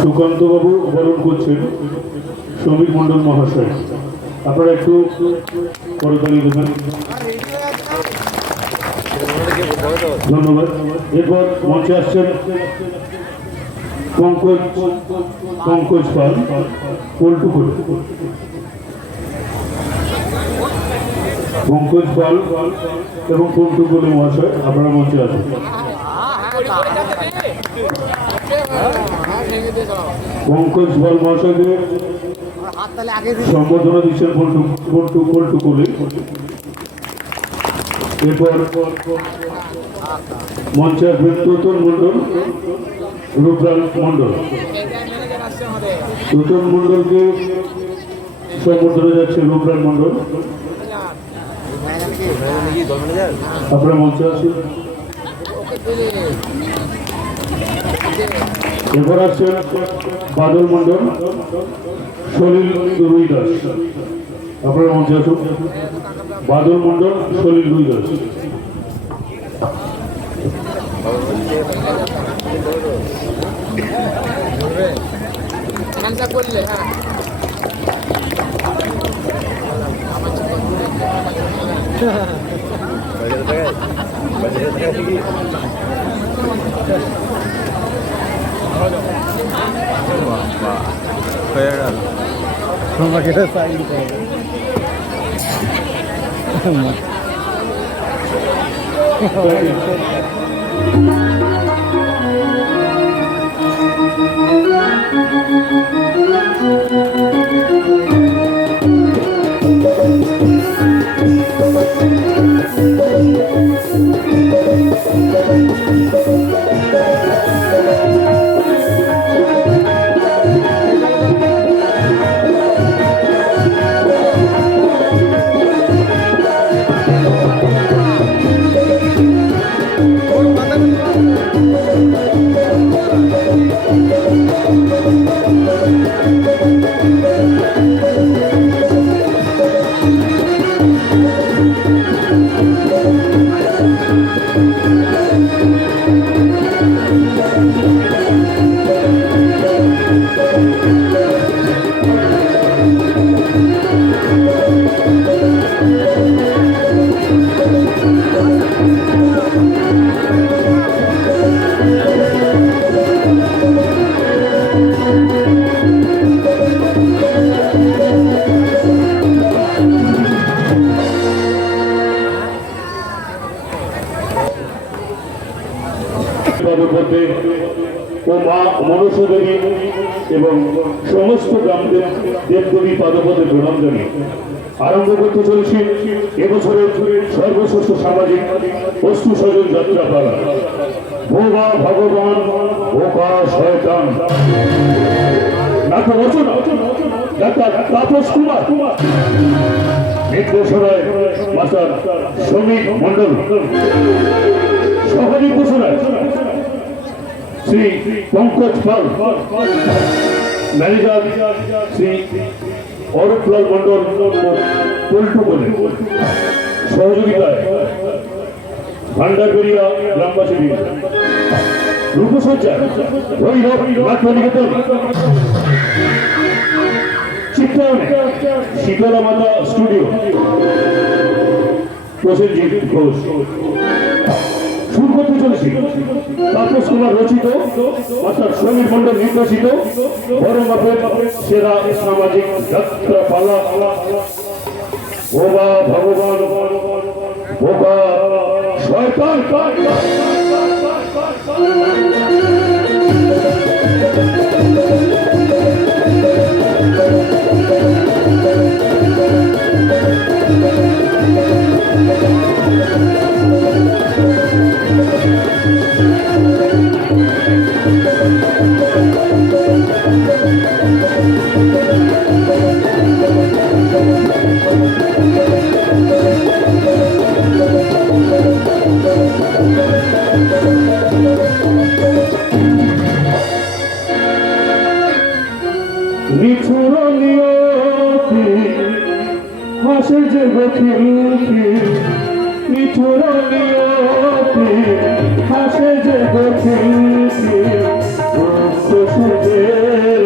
সুকান্ত বাবু বরণ করছেন শ্রমিক মন্ডল মহাশয়। আপনারা একটু করতালি দেবেন, ধন্যবাদ। এরপর মঞ্চে আসছেন পঙ্কজ পাল, পল্টুকুল। পঙ্কজ পাল এবং পল্টুকুল মহাশয়, আপনারা মঞ্চে আসেন। পঙ্কজ পাল মহাশয়কে সম্বোধনা দিচ্ছেন পল্টুকুলে। এরপর মঞ্চে আসবেন তোতন মন্ডল, রূপলাল মন্ডল। তোতন মন্ডলকে সম্বোধনা যাচ্ছে রূপলাল মন্ডল। আপনারা মঞ্চে আসুন। এরপর আসছেন বাদল মন্ডল, সলিল রুই দাস। আপনারা মঞ্চে আসুন। বাদল মন্ডল, সলিল রুই দাস। ও মা মনসাদেবী এবং সমস্ত গ্রামদের দেবদেবী পাদপদে প্রণাম জানিয়ে আরম্ভ করতে চলেছি এবছরের সর্বশ্রেষ্ঠ সামাজিক বস্তু সজন যাত্রা পালা। ভোগা ভগবান ভোকা শয়তান নাটক রচনা ডাক্তার তাপস কুমার, নির্দেশনায় মাস্টার শ্রমিক মন্ডল, সহনির্দেশনায় শ্রী পঙ্কজ পাল, ম্যানেজার শ্রী অরূপলাল মন্ডল পল্টুকুলে, সহযোগিতায় ভান্ডারবেরিয়া গ্রামবাসী, রূপসজ্জা ভৈরব নাট্যনিকেতন, চিত্রায়নে শীতলা মাতা স্টুডিও, প্রসেনজিৎ ঘোষ। শুরু করতে চলেছি তাপস কুমার রচিত, মাস্টার শ্রমিক মন্ডল নির্দেশিত বড় মাপের সেরা সামাজিক যাত্রা পালা ভোগা ভগবান ভোগা শয়তান। হাসে যে গতি নিঠুর নিয়তি হাসে যে দক্ষিণী দুঃখ সুখের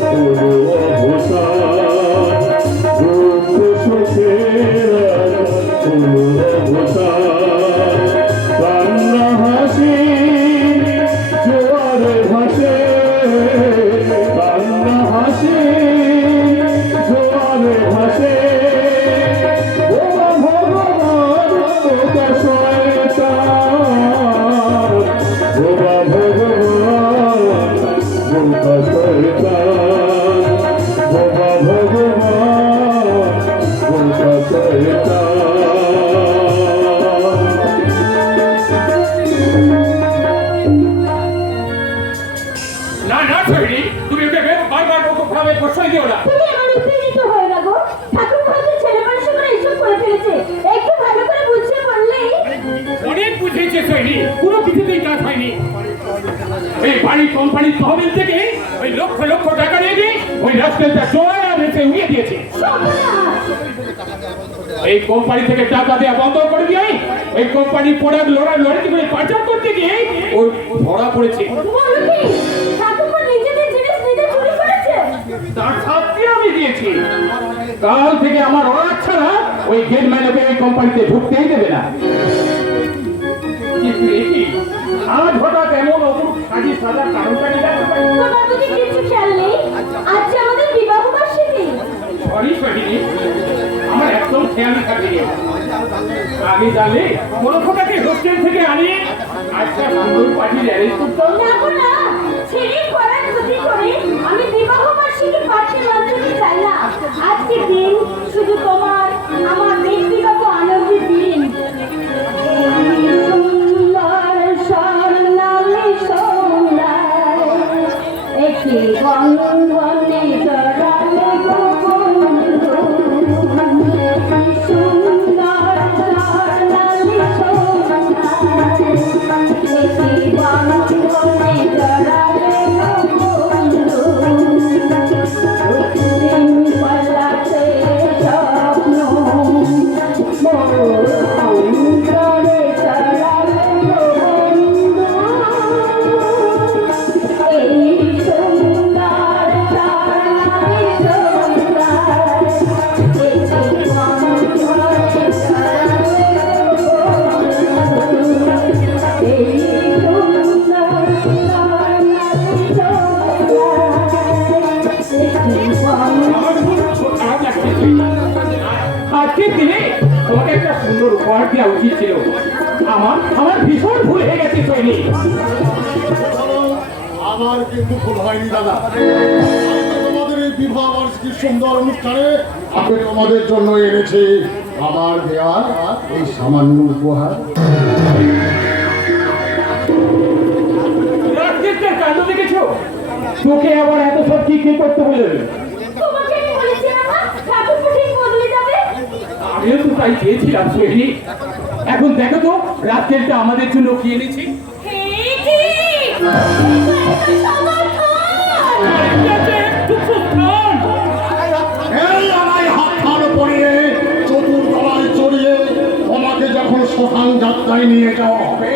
কোনো অবসান দুঃখ সুখের কোনো অবসান কান্না হাসি জোয়ারে ভাসে কান্না হাসি জোয়ারে ভাসে না না শৈলী, তুমি ওকে বারবার ভাবে প্রশ্রয় দিও না। তুমি আমার উত্তেজিত হয়ে না গো। ঠাকুর হয়তো ছেলে মানুষ করে এইসব করে ফেলেছে। একটু ভালো করে বুঝিয়ে বললেই। অনেক বুঝিয়েছে শৈলী, কোনো কিছুতেই কাজ হয়নি। এই বাড়ি কোম্পানির তহবিল থেকে ওই লক্ষ লক্ষ টাকা নিয়ে গিয়ে ওই রাস্তাটা জোয়ার রেখে উড়িয়ে দিয়েছে। এই কোম্পানি থেকে টাকা দেওয়া বন্ধ করে দিয়ে এই কোম্পানি প্রোডাক্ট লড়াই করে পাচার করতে গিয়ে ওই ধরা পড়েছে। বলো কি? ঠাকুর নিজেদের জিনিস নিজে চুরি করেছে? তার শাস্তি আমি দিয়েছি। কাল থেকে আমার অর্ডার ছাড়া ওই গেটম্যানকে এই কোম্পানিতে ঢুকতেই দেবে না। কিন্তু দেখি আজ হঠাৎ এমন অপরূপ সাজি সাজার কারণটা কি জানতে পারি? তোমার বুঝি কিছু খেয়াল নেই? আজ যে আমাদের বিবাহ বার্ষিকী। সরি সহিনী, আমার একদম খেয়াল থাকে। আমি জানি মূর্খটাকে হোস্টেল থেকে আনি আজকে সুন্দর পার্টির অ্যারেঞ্জ করতাম। না গো না, ছেলে করার ক্ষতি করে আমি বিবাহ বার্ষিকী পার্টি মঞ্চে চাই না। আজকে দিন শুধু তোমার আমার ব্যক্তিগত আনন্দের দিন। এই সুন্দর স্বর্ণালী সন্ধ্যায় একটি বন্ধনে জড়ালে গো বন্ধু। সুন্দর স্বর্ণালী সন্ধ্যায় একটি বন্ধনে জড়ালে গো বন্ধু। রক্তিম পলাশে স্বপ্ন মোর অন্তরে জড়ালে গো বন্ধু। এই সুন্দর স্বর্ণালী সন্ধ্যায় একটি বন্ধনে জড়ালে গো বন্ধু। এই সুন্দর স্বর্ণালী আজকের দিনে তোমাকে একটা সুন্দর উপহার দেওয়া উচিত ছিল। আমার ভীষণ ভুল হয়ে গেছে সৈনিক। আমার কিন্তু ভুল হয়নি দাদা। তোমাদের এই বিবাহ বার্ষিকীর সুন্দর অনুষ্ঠানে আমি তোমাদের জন্য এনেছি আমার দেওয়া এই সামান্য উপহার। রাজনীতির কাণ্ড দেখেছো? তোকে আবার এত সব কি কি করতে বলে? তোমাকে আমি বলেছিলাম না ঠাকুর ঠিক বদলে যাবে। আমিও তো তাই চেয়েছিলাম সৈনিক। এখন দেখো তো রাজনীতিটা আমাদের জন্য কি এনেছি। এই আমায় হাত পরিয়ে চতুর্দলায় চড়িয়ে তোমাকে যখন শ্মশান যাত্রায় নিয়ে যাওয়া হবে,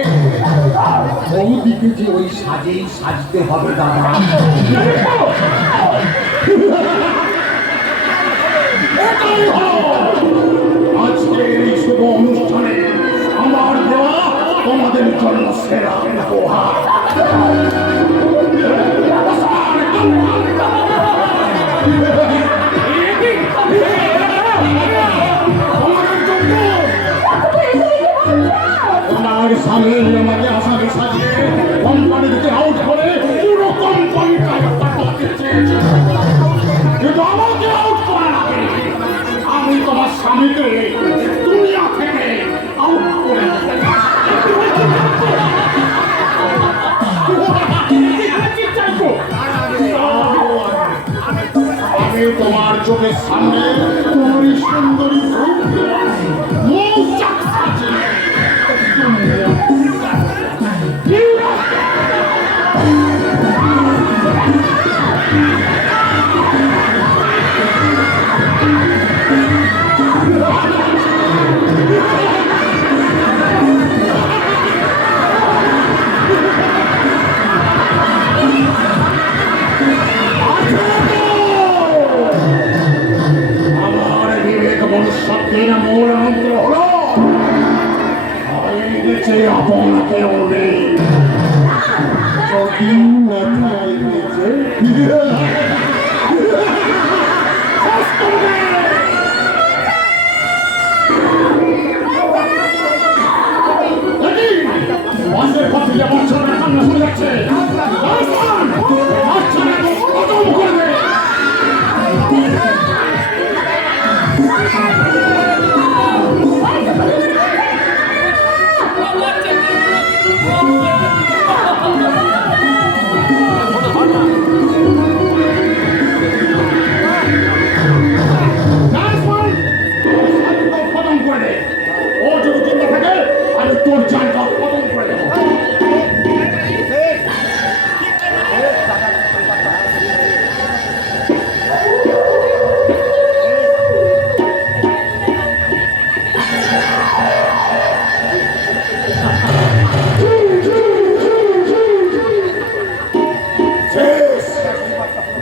বৌদিকে যে ওই সাজেই সাজতে হবে দাদা। এটাই হলো আজকের এই শুভ অনুষ্ঠানে আমার দেওয়া তোমাদের জন্য সেরা উপহার। আমার স্বামী আমাকে আসামি সাজিয়ে কোম্পানি থেকে আউট করে পুরো কোম্পানিটা কিন্তু আমাকে আউট করা লাগে। আমি তোমার স্বামীকে দুনিয়া থেকে আউট করে আমি তোমার চোখের সামনে তোমার সুন্দরী মুখ সে আপন কেউ নেই যদি মাথায় নিচে বন্ধের পথে যে বছরের কান্না শুনে যাচ্ছে করবে খতম করে দে ও যদি চিন্তা থাকে আমি তোর জানটা খতম করে দেবো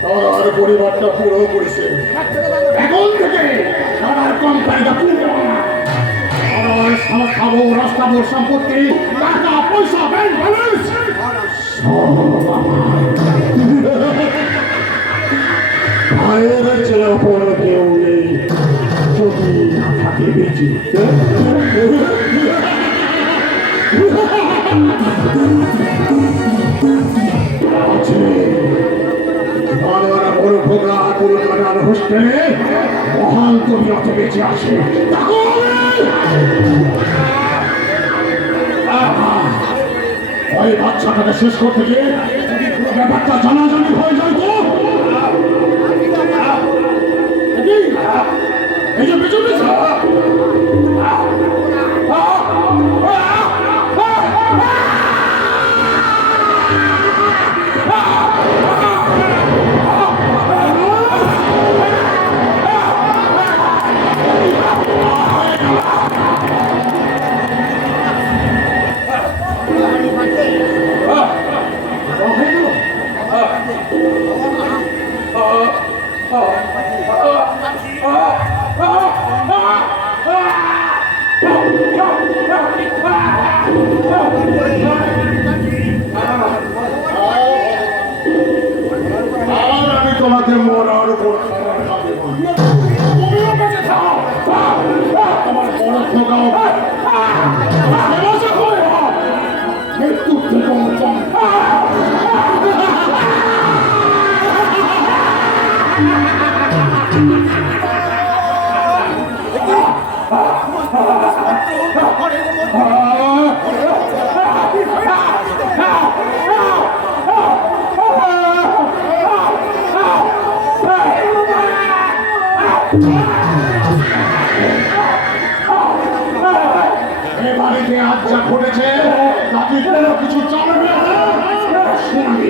আমার পরিবারটা পুরো করেছে এখন থেকে আমার কোম্পানিটা পুরো আমার খাবো রাস্তাবো সম্পত্তি টাকা পয়সা ব্যাংক ব্যালেন্স ভাইয়ের চেয়ে অপর কেউ নেই যদি থাকে বেঁচে আছে বাংলার বড় ভোগা কলকাতার হোস্টেলে মহান কবিয়ত বেঁচে আসে ওই বাচ্চাটাকে শেষ করতে গিয়ে যদি পুরো ব্যাপারটা জানাজানি হয়ে যায় তো এই যে পেছন পেছন আর আমি তোমাকে মরার উপর তোমার বড় খোকাও মৃত্যু থেকে এ বাড়িতে আজ যা ঘটেছে তাতে কোনো কিছু চলবে না শুনবি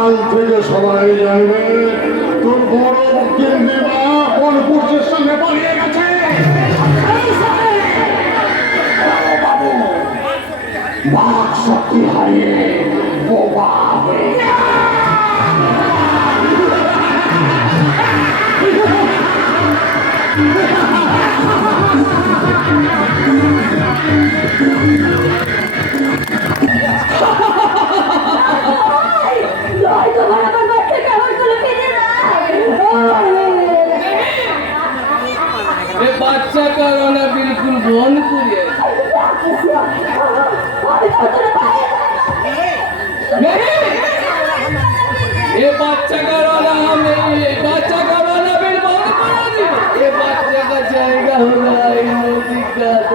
কাল থেকে সবাই জানবে তোর বড় কেন্দ্রীয় বনপুরের সঙ্গে পালিয়ে গেছে বাবু বাক শক্তি হারিয়ে বোবা হয়ে তোমার আমার বাচ্চাকে আমার কোলে ফিরে ये बच्चा का रोना बिल्कुल बंद करिए नहीं ये बच्चा का रोना हम नहीं ये बच्चा का रोना बिल्कुल बंद करा दी ये बच्चे का जाएगा होगा ये दिक्कत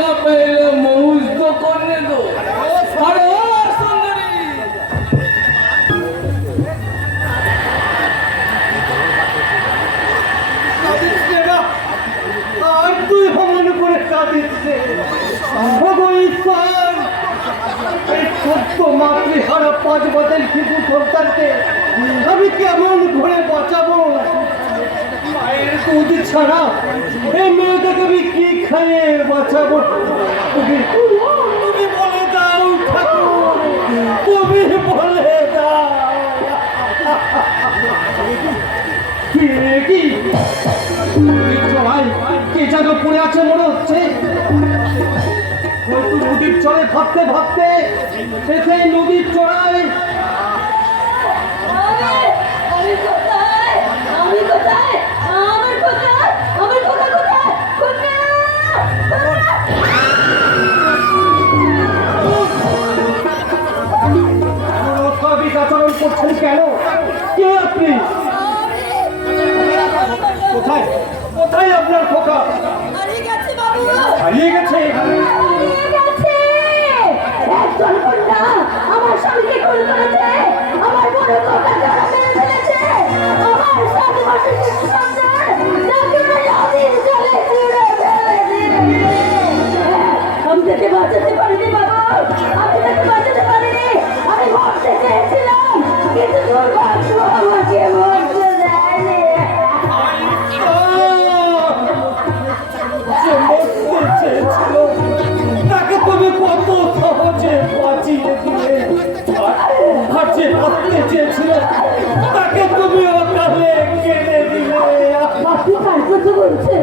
না পেলে মুগ্ধ করলে তো। আরে ও সুন্দরী, কাঁদিচ্ছে না, আর তুই ভ্রমণ করে কাঁদিচ্ছে। ঈশ্বর, এই ছোট্ট মাতৃহারা 5 বছর শিশু সন্তানকে আমি কেমন ঘরে বাঁচাবো? মায়ের দুধ ছাড়া এই মেয়েটাকে আমি কি খাইয়ে বাঁচাবো? তুমি বলে দাও ঠাকুর, তুমি বলে দাও। কি কে যেন পড়ে আছে মনে হচ্ছে। হয়তো নদীর চলে ভাবতে ভাবতে সেই নদীর চড়ায় আমি কোথায়? আমি কোথায়? আমার কোথায়? আমার কোথায়? কোথায়? কোথায়? অস্বাভাবিক আচরণ করছেন কেন? কে আপনি? কোথায় কোথায় আপনার খোকা? হারিয়ে গেছে বাবু। হারিয়ে গেছে? হারিয়ে গেছে। একজন কন্যা আমার স্বামীকে খুন করেছে। আমার বড় খোকাকে ওরা মেরে ফেলেছে। আমার 7 মাসের শিশু সন্তান তাকে ওরা নদীর জলে ছুঁড়ে ফেলে দিয়েছে। আমি তাকে বাঁচাতে পারিনি বাবু, আমি তাকে বাঁচাতে পারিনি। আমি মরতে চেয়েছিলাম কিন্তু দুর্ভাগ্য আমাকে মরতে দেয়নি। যে মরতে চেয়েছিল তাকে তুমি কত সহজে বাঁচিয়ে দিলে, আর যে বাঁচতে চেয়েছিল তাকে তুমি অকালে কেড়ে দিলে। আপনি কার কথা বলছেন?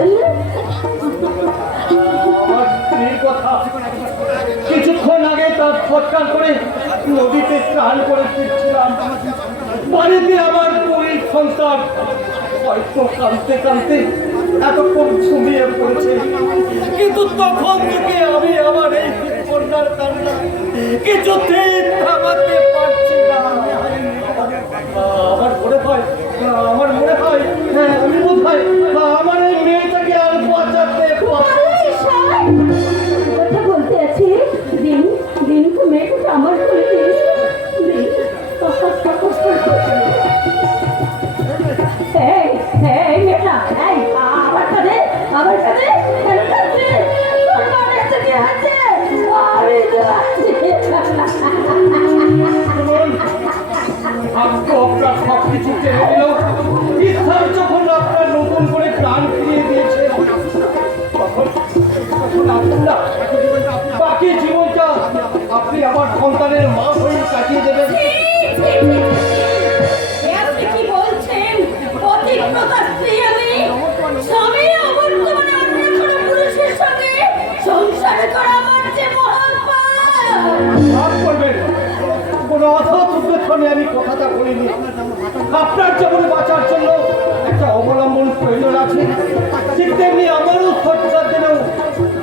আমার স্ত্রীর কথা। কিছুক্ষণ আগে তার সৎকার করে নদীতে স্নান করে ফিরছিলাম। বাড়িতে আমার পুরী সন্তান হয়তো কাঁদতে কাঁদতে এতক্ষণ ঘুমিয়ে পড়েছে, কিন্তু তখন থেকে আমি আমার এই কন্যার কান্না কিছুতেই থামাতে পারছি না। আমার মনে হয় আমি বোধ হয় আমার এই মেয়েটাকে আর বাঁচাতে পারছি না। কথা বলতে আছি। দিন দিন তো মেয়েটা আমার করে দিয়েছে। এই এই মেয়েটা, এই আবার কাঁদে, আবার কাঁদে, কেন কাঁদছে? তোর মনে আছে কি আছে? আমি তো আছি। ভাগ্য আপনার সবকিছু কেড়ে নিল। ঈশ্বর যখন আপনার নতুন করে প্রাণ ফিরিয়ে দিয়েছে, তখন আপনার বাকি জীবনটা আপনি আমার সন্তানের মা হয়ে কাটিয়ে দেবেন। আপনি কি বলছেন? পতিব্রতা স্ত্রী আমি, স্বামী অবর্তমানে অন্য কোনো পুরুষের সঙ্গে সংসার করা আমার যে মহান পাপ। মাফ করবেন, কোনো অসৎ উদ্দেশ্যে আমি কথাটা বলিনি। আপনার জীবনে বাঁচার জন্য একটা অবলম্বন প্রয়োজন আছে, ঠিক তেমনি আমারও সজ্জার দিনেও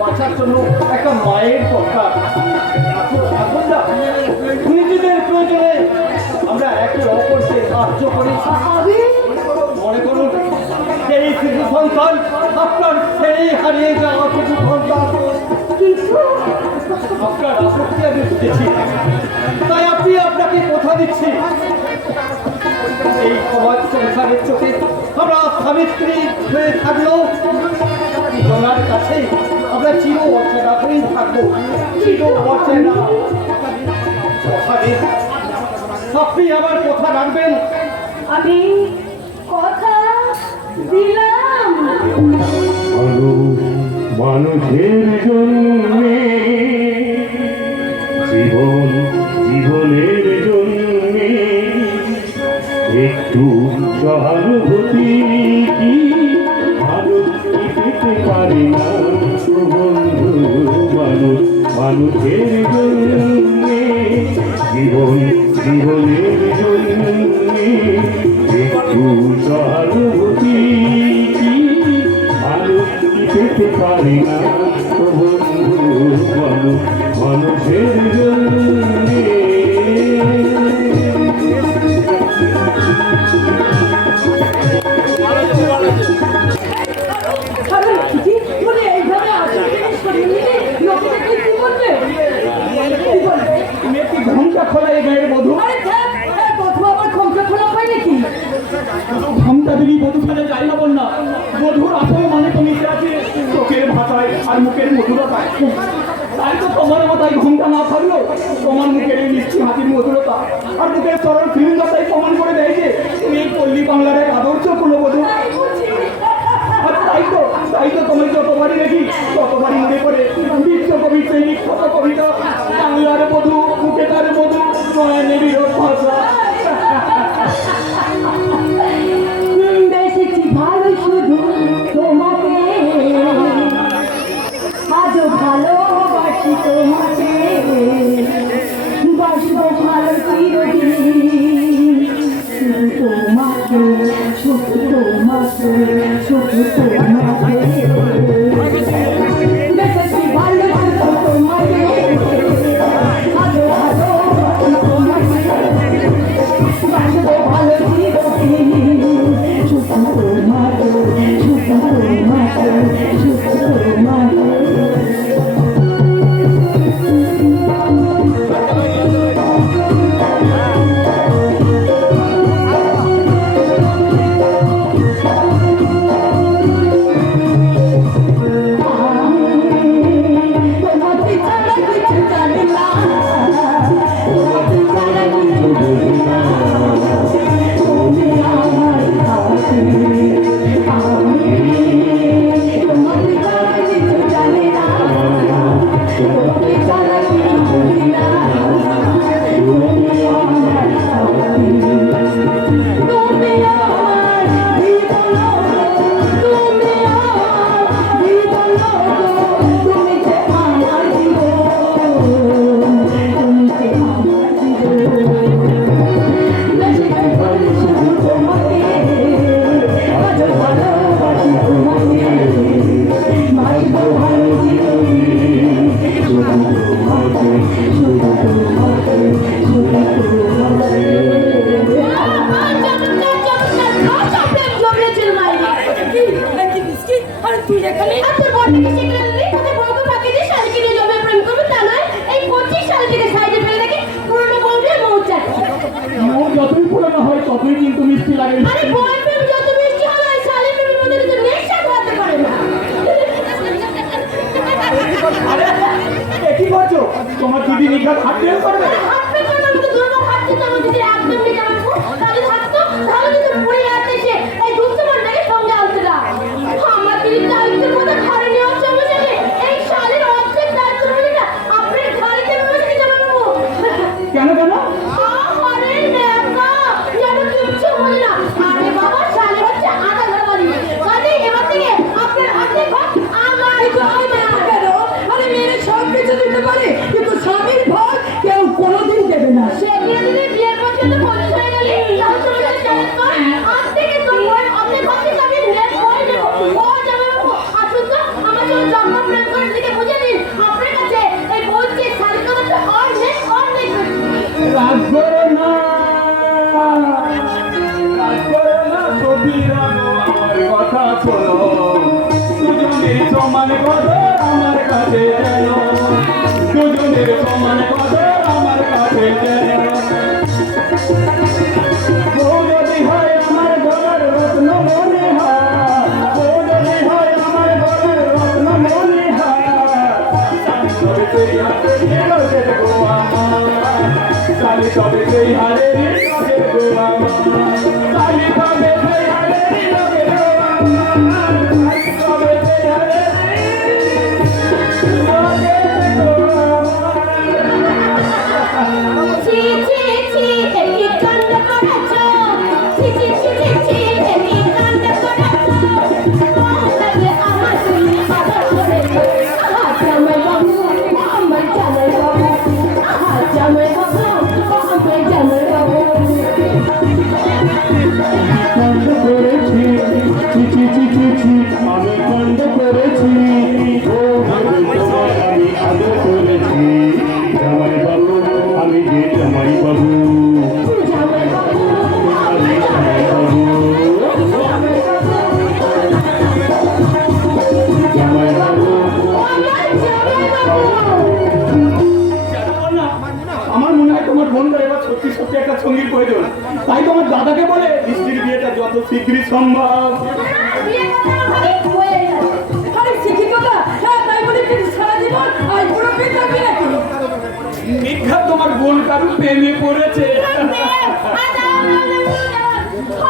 বাঁচার জন্য একটা মায়ের দরকার। এখন না নিজেদের প্রয়োজনে আমরা একে অপরকে সাহায্য করি। মনে করুন সেই শিশু সন্তান আপনার সেই হারিয়ে যাওয়া শিশু সন্তান। আপনার আপত্তি আমি বুঝেছি, তাই আপনাকে কথা দিচ্ছি, এই সমাজ সংসারের চোখে আমরা স্বামী স্ত্রী হয়ে থাকলেও ওনার কাছে আমরা চির অচেনা হয়েই থাকবো, চির অচেনা। আপনি আমার কথা রাখবেন? আমি কথা দিলাম। মানুষের জন্যে জীবনের জন্যে একটু সহানুভূতি কি মানুষ কি পেতে পারে না বন্ধু? মানুষের জন্যে জীবনের জন্যে একটু সহানুভূতি কি মানুষ কি পেতে পারে না বন্ধু? মানুষের জন্যে এইভাবে আসলে লাগলো? তোমার মুখের এই মিষ্টি হাতির মধুরতা আর মুখের সরল ফিল্মটাই প্রমাণ করে দেয় যে তুমি এই পল্লী বাংলার এক আদর্শ কুলবধূ। আর তাই তো তোমার যতবারই দেখি ততবারই মনে করে বিশ্বকবির সেই বিখ্যাত কবিতা বাংলার বধূ মুখে তার বধূ নয়নেরই ভাষা। বেশি ভালো শুধু তোমাকে, আজও ভালোবাসি তোমাকে, বাসবো ভালো চিরদিন শুধু তোমাকে, শুধু তোমাকে, শুধু তোমাকে। বেশি ভালো শুধু তোমাকে, আজও ভালোবাসি তোমাকে, বাসবো ভালো চিরদিন শুধু তোমাকে, শুধু তোমাকে, শুধু তোমাকে। তোমাকে ছাড়া কিছু জানি না, তোমাকে ছাড়া কিছু বুঝি না, তুমি আমার কাছে। আমি তোমাকে ছাড়া কিছু জানি না, তোমাকে ছাড়া কিছু বুঝি না, তুমি আমার কাছে। তুমি আমার জীবন, তুমি আমার জীবন, তুমি যে আমার জীবন, তুমি যে আমার জীবন। বেশি ভালো শুধু তোমাকে, আজও ভালোবাসি তোমাকে, বাসবো ভালো চিরদিন শুধু তোমাকে, শুধু তোমাকে, শুধু তোমাকে। যতই পুরানো হয় ততই কিন্তু মিষ্টি লাগে। কি করছো? তোমার দিদি নিঘাত হাত বের করবে? কেন কেন? কিন্তু স্বামীর ভাগ কেউ কোনোদিন দেবে না। সে বিয়ের পর্যন্ত পৌঁছে হয়ে গেলে আজ থেকে তোর অনেক আমি আসুন তো আমার জন্য জন্ম প্রেম করার দিকে বুঝে দিন। আপনার কাছে এই বলছে স্বাধীনতা অনেক অনেক রাগ করো না, সতীরা আমার কথা শোনো, দুজনের সমান কথা আমার কাছে যেন, দুজনের সমান কথা আমার কাছে যেন। ও যদি হয় আমার গলার রত্ন মনে হয়, ও যদি হয় আমার গলার রত্ন মনে হয়, তবে সেই হাতে নিয়ে গো আমার, তালি তবে সেই হারে নিয়ে গো আমার, তালি তবে সেই হারে নিয়ে গো আমার, তালি তবে সেই হারে ছি ছি ছি কি কাণ্ড করেছো, ছি ছি ছি ছি কি কাণ্ড করেছো। আমার তুমি আদর করেছো, জামাই বাবু আমার জামাই বাবু, জামাই বাবু আমার জামাই বাবু। কাণ্ড করেছি, ছি ছি ছি ছি ছি, আমি কাণ্ড করেছি, ও ভেবে তোমায় আমি আদর করেছি, জামাই বাবু আমি যে জামাই বাবু, জামাই বাবু আমি জামাই বাবু, জামাই বাবু। আমার মনে হয় তোমার বোনটার এবার সত্যি সত্যি একটা সঙ্গীর প্রয়োজন। তাই তোমার দাদাকে বলে বৃষ্টির বিয়েটা যত শীঘ্রই সম্ভব। বিয়ে করা ভালো হয়ে গেল। আরে শিক্ষিততা, হ্যাঁ তাই বলে কি সারা জীবন আর পুরো পেট থাকবে নাকি? আমার বোন কারু প্রেমে পড়েছে।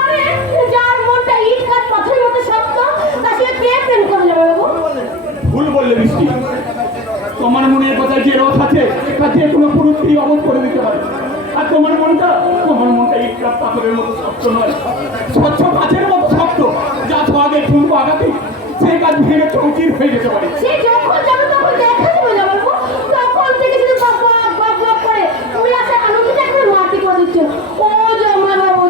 আরে যার মনটা ইট কাঠ পাথরের মতো শক্ত তার সঙ্গে কে প্রেম করে যাবে বাবু? ভুল বললে মিষ্টি, তোমার মনের কথা যে রথ আছে তা যে কোনো পুরুষকেই অবধ করে দিতে পারে। আর তোমার মনটা ইট কাঠ পাথরের মতো শক্ত নয়, স্বচ্ছ কাচের মতো শক্ত, যা তোমাকে ঠুনকো আঘাতে সে কাজ ভেঙে চৌচির হয়ে যেতে পারে। সে যখন যাবে তখন দেখা যাবে না বাবু, তখন থেকে শুধু বক বক বক করে তুমি আসে আনন্দটা করে মাটি করে দিচ্ছ। ও জমা বাবু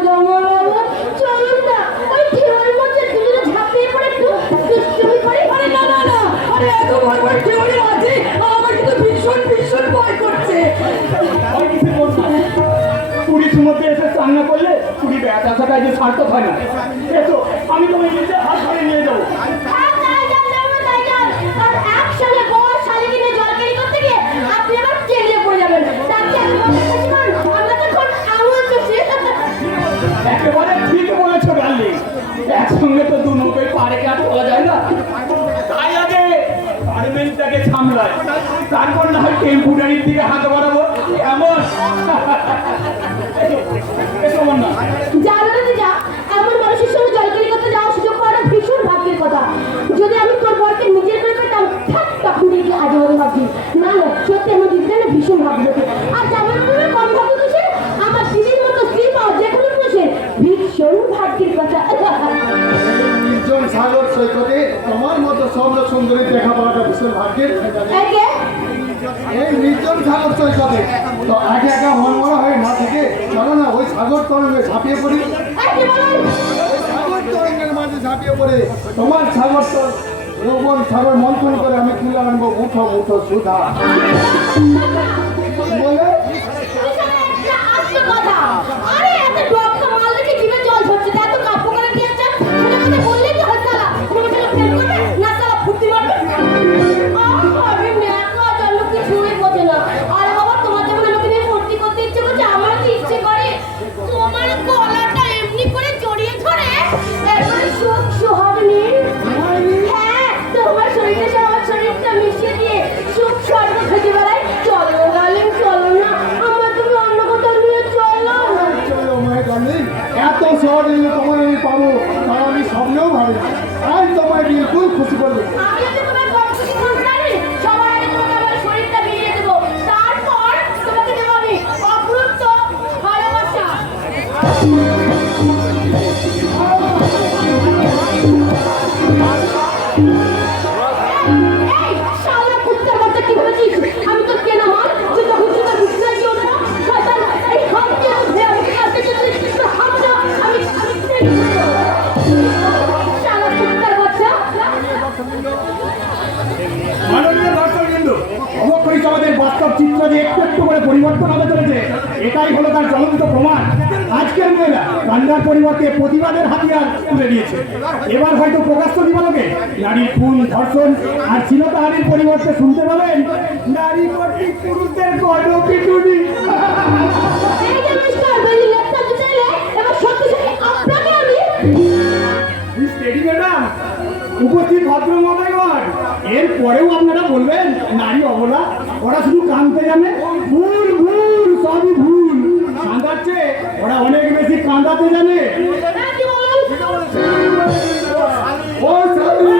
চলুন না ওই ঠেউয়ের মধ্যে দুজনে ঝাঁপিয়ে পড়ে একটু দুষ্টুমি করি। আরে না না না, আরে এত বড় বড় ঠেউয়ের মাঝে আমার কিন্তু ভীষণ ভীষণ ভয় করছে। ওই কিসে বলছো? পুরীর মধ্যে এসে চান্না করলে পুরী ব্যথা থাকায় যে সার্থক হয় না। এসো, আমি তোমায় নিজে হাত ধরে নিয়ে যাবো। একসঙ্গে বড় শালিকে নিয়ে জলকেরি করতে গিয়ে আপনি আবার চেঞ্জে পড়ে যাবেন। তার চেয়ে আমরা তখন আঙুল চষে একেবারে ঠিক বলেছো ডার্লিং, একসঙ্গে তো দু নৌকোয় পারে কাজ করা যায় না। তাই আগে গার্মেন্টটাকে সামলায়, তারপর না হয় টেম্পুরারির দিকে হাত বাড়াবো। এমন এসো না, জানাতে যা এমন মানুষের সঙ্গে জলকেরি করতে যাওয়ার সুযোগ পাওয়াটা ভীষণ ভাগ্যের কথা। যদি আমি তোর বরকে নিজের করে পেতাম ঠিক তখন দেখি আজ আমাদের ভাবছি না না, সত্যি আমার দিদিটা না ভীষণ ভাগ্য। আর যেমন তুমি কম ভাগ্য দোষে আমার দিদির মতো স্ত্রী পাওয়া যে কোনো পুরুষের ভীষণ ভাগ্যের কথা। নির্জন সাগর সৈকতে তোমার মতো স্বর্ণ সুন্দরী দেখা পাওয়াটা ভীষণ ভাগ্যের। একে এই নির্জন সাগর সৈকতে তো একা একা মনমরা হয়ে না থেকে চলো না ওই সাগর তরঙ্গে ঝাঁপিয়ে পড়ি। একে বলুন সাগর তরঙ্গের মাঝে ঝাঁপিয়ে পড়ে তোমার সাগর যৌবন সাগর মন্থন করে আমি তুলে আনবো মুঠো মুঠো সুধা। বলে আরে এত ডক্কা মাল দেখে জিভে জল ঝরছে, এত কাপড় করে দিয়েছে সেটা কথা বললেই তো হয় সালা। তুমি সেটা ফেল করবে না সালা ফুটি মারবে। আরে মেকা জানো কি ছুঁয়ে বোঝে না। আরে বাবা তোমার যেমন আমাকে নিয়ে ফুর্তি করতে ইচ্ছে করছে, আমার তো ইচ্ছে করে তোমার গলাটা এমনি করে জড়িয়ে ধরে একবারে সুখ সুহাগনি। হ্যাঁ তোমার শরীরের সাথে আমার শরীরটা মিশিয়ে দিয়ে সুখ স্বর্গ খুঁজে বেড়াই। চলো ডার্লিং চলো না, আমার তুমি অন্য কোথাও নিয়ে চলো না। চলো মায়ের গার্লিং, এত সহজে যে তোমায় আমি পাবো তা আমি স্বপ্নেও ভাবি। আজ তোমায় বিলকুল খুশি করবে। আমি যদি তোমার কম খুশি করতে পারি, সবার আগে তোমাকে আমার শরীরটা মিলিয়ে দেবো, তারপর তোমাকে দেবো আমি অপূর্ব ভালোবাসা। এই শালা কুত্তার বাচ্চা কি ভেবেছিস আমি তো কেনা মাল যে তখন সেটা বিছনায় গিয়ে উঠবো? শয়তান, এই হাত দিয়ে উঠে আমাকে কাছে যদি হাত দাও আমি শালা কুত্তার বাচ্চা। মাননীয় দর্শক বিন্দু, অবশ্যই আমাদের বাস্তব চিত্র যে একটু একটু করে পরিবর্তন হতে চলেছে, এটাই হলো তার জ্বলন্ত প্রমাণ। আজকের মেয়েরা কান্নার পরিবর্তে প্রতিবাদের হাতিয়ার তুলে নিয়েছে। এবার হয়তো প্রকাশ্য দিবালোকে নারীর খুন, ধর্ষণ আর চিরতাহানির পরিবর্তে শুনতে পাবেন নারী কর্তৃক পুরুষদের গণপিটুনি। এই যে মিস্টার বেলি লেপটা দিতেলে এবার সত্যি সত্যি আপনাকে আমি স্টেডি ম্যাডাম, উপস্থিত ভদ্র মহোদয়গণ, এর পরেও আপনারা বলবেন নারী অবলা, ওরা শুধু কাঁদতে জানে। ভুল ভুল, সবই ভুল। কাঁদাচ্ছে ওরা অনেক বেশি কাঁদাতে জানে। কি বলেন? ও শালি,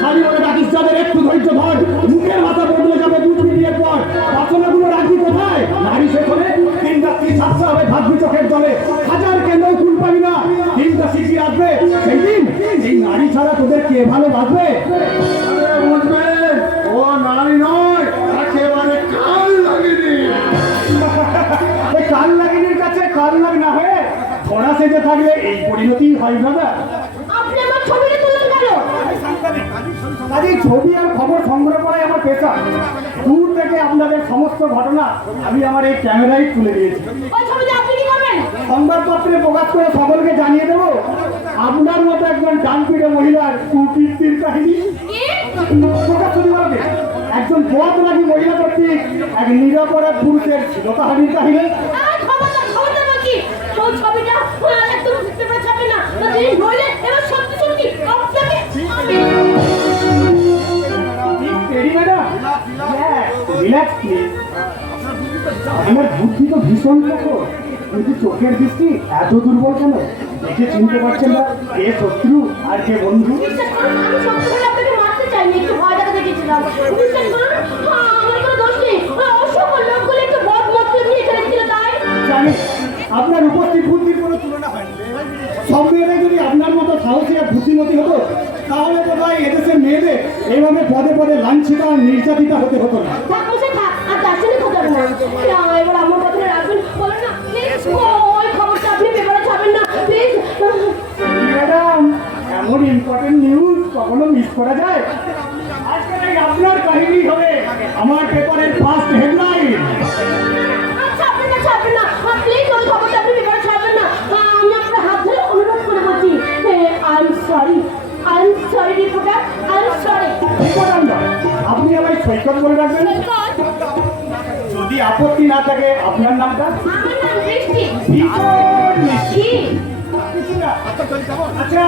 শালি বলে ডাকিস যাদের একটু ধৈর্য ধর, মুখের মাথা বদলে যাবে 2 মিনিটের পর। বাসনাগুলো রাখবি কোথায়? নারী শেখরে 3 রাত্রি সাতটা হবে ভাববি চোখের জলে, হাজার কেন্দ্রেও কুল পাবি না। 3টা শিখি আসবে সেই দিন, এই নারী ছাড়া তোদের কে ভালোবাসবে? আরে বুঝবেন, ও নারী নয়, একেবারে কাল লাগেনি। ওই কাল লাগিনীর কাছে কাল লাগ না হয়ে থোড়া সেজে থাকলে এই পরিণতি হয় দাদা। আপনি আমার ছবিটা তুললেন কেন? কাজেই ছবি আর খবর সংগ্রহ করাই আমার পেশা। দূর থেকে আপনাদের সমস্ত ঘটনা আমি আমার এই ক্যামেরায় তুলে দিয়েছি। ওই ছবিতে আপনি কি করবেন? সংবাদপত্রে প্রকাশ করে সকলকে জানিয়ে দেবো আপনার মতো একজন ডানপিটে মহিলার কুকীর্তির কাহিনী। প্রকাশ দিবালোকে একজন বদমাগী মহিলা কর্তৃক এক নিরপরাধ পুরুষের চিরতাহানির কাহিনী। খবরদার বলছি, ওই ছবিটা একদম পেপারে ছাপবে না, না জিনিস নইলে এবার সত্যি সত্যি আপনাকে আমি ম্যাডাম, রিল্যাক্স প্লিজ। আমার বুদ্ধি তো ভীষণ প্রখর, কিন্তু চোখের দৃষ্টি এত দুর্বল কেন? দেখে চিনতে পারছেন না কে শত্রু আর কে বন্ধু। বিশ্বাস করুন, আমি সত্যি করে আপনাকে মারতে চাইনি, একটু ভয় দেখাতে গেছিলাম। বিশ্বাস করুন, আমার কোনো দোষ নেই। অসংখ্য লোকগুলো একটু বদ মতলব নিয়ে চলে গেছিল তাই। জানি আপনার উপস্থিত বুদ্ধির কোনো তুলনা হয় না। সব মেয়েরাই যদি আপনার মতো সাহসী আর বুদ্ধিমতী হতো, তাহলে বোধহয় এদেশের মেয়েদের এইভাবে পদে পদে লাঞ্ছিত আর নির্যাতিতা হতে হতো না। থাক বসে থাক, আর দার্শনিক হতে হবে না। এবার আমার কথাটা রাখবেন, বলেন না প্লিজ। ওই খবরটা আপনি পেপারে ছাপেন না প্লিজ। ম্যাডাম, এমন ইম্পর্টেন্ট নিউজ কখনো মিস করা যায়? আজকাল এই আপনার কাহিনী হবে আমার পেপারের ফার্স্ট হেডলাইন। ছাপবেন না, ছাপবেন না প্লিজ। ওই খবরটা আপনি পেপারে ছাপবেন না। আমি আপনার হাত ধরে অনুরোধ করে বলছি, I am sorry, I am sorry reporter, I am sorry. আপনি আমায় সৈকত বলে রাখবেন। যদি আপত্তি না থাকে আপনার নামটা? আমার নাম বৃষ্টি। ভীষণ মিষ্টি। কি? কিছু না। আচ্ছা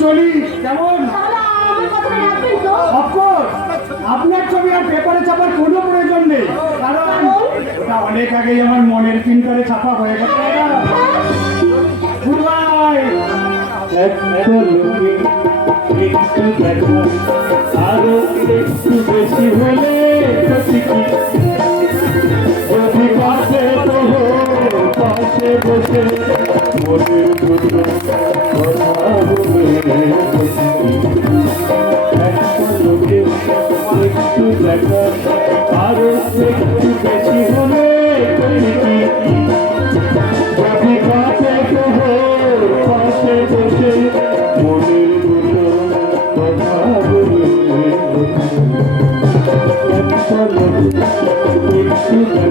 চলি, কেমন? তাহলে আমার কথাটা রাখবেন তো? অফকোর্স, আপনার ছবি আর পেপারে ছাপার কোনো প্রয়োজন নেই, কারণ ওটা অনেক আগেই আমার মনের প্রিন্টারে ছাপা হয়ে গেছে। Good bye. একটা লোকে একটু দেখা আরো একটু বেশি হলে ক্ষতি কি? যদি পাশে তো পাশে বসে মনের দুটো কথা বলে ক্ষতি কি? একটা লোকে একটু দেখা আরো একটু বেশি হলে ক্ষতি কি? যদি পাশে তো পাশে বসে মনের দুটো কথা বলে একটা লোকে একটু দেখা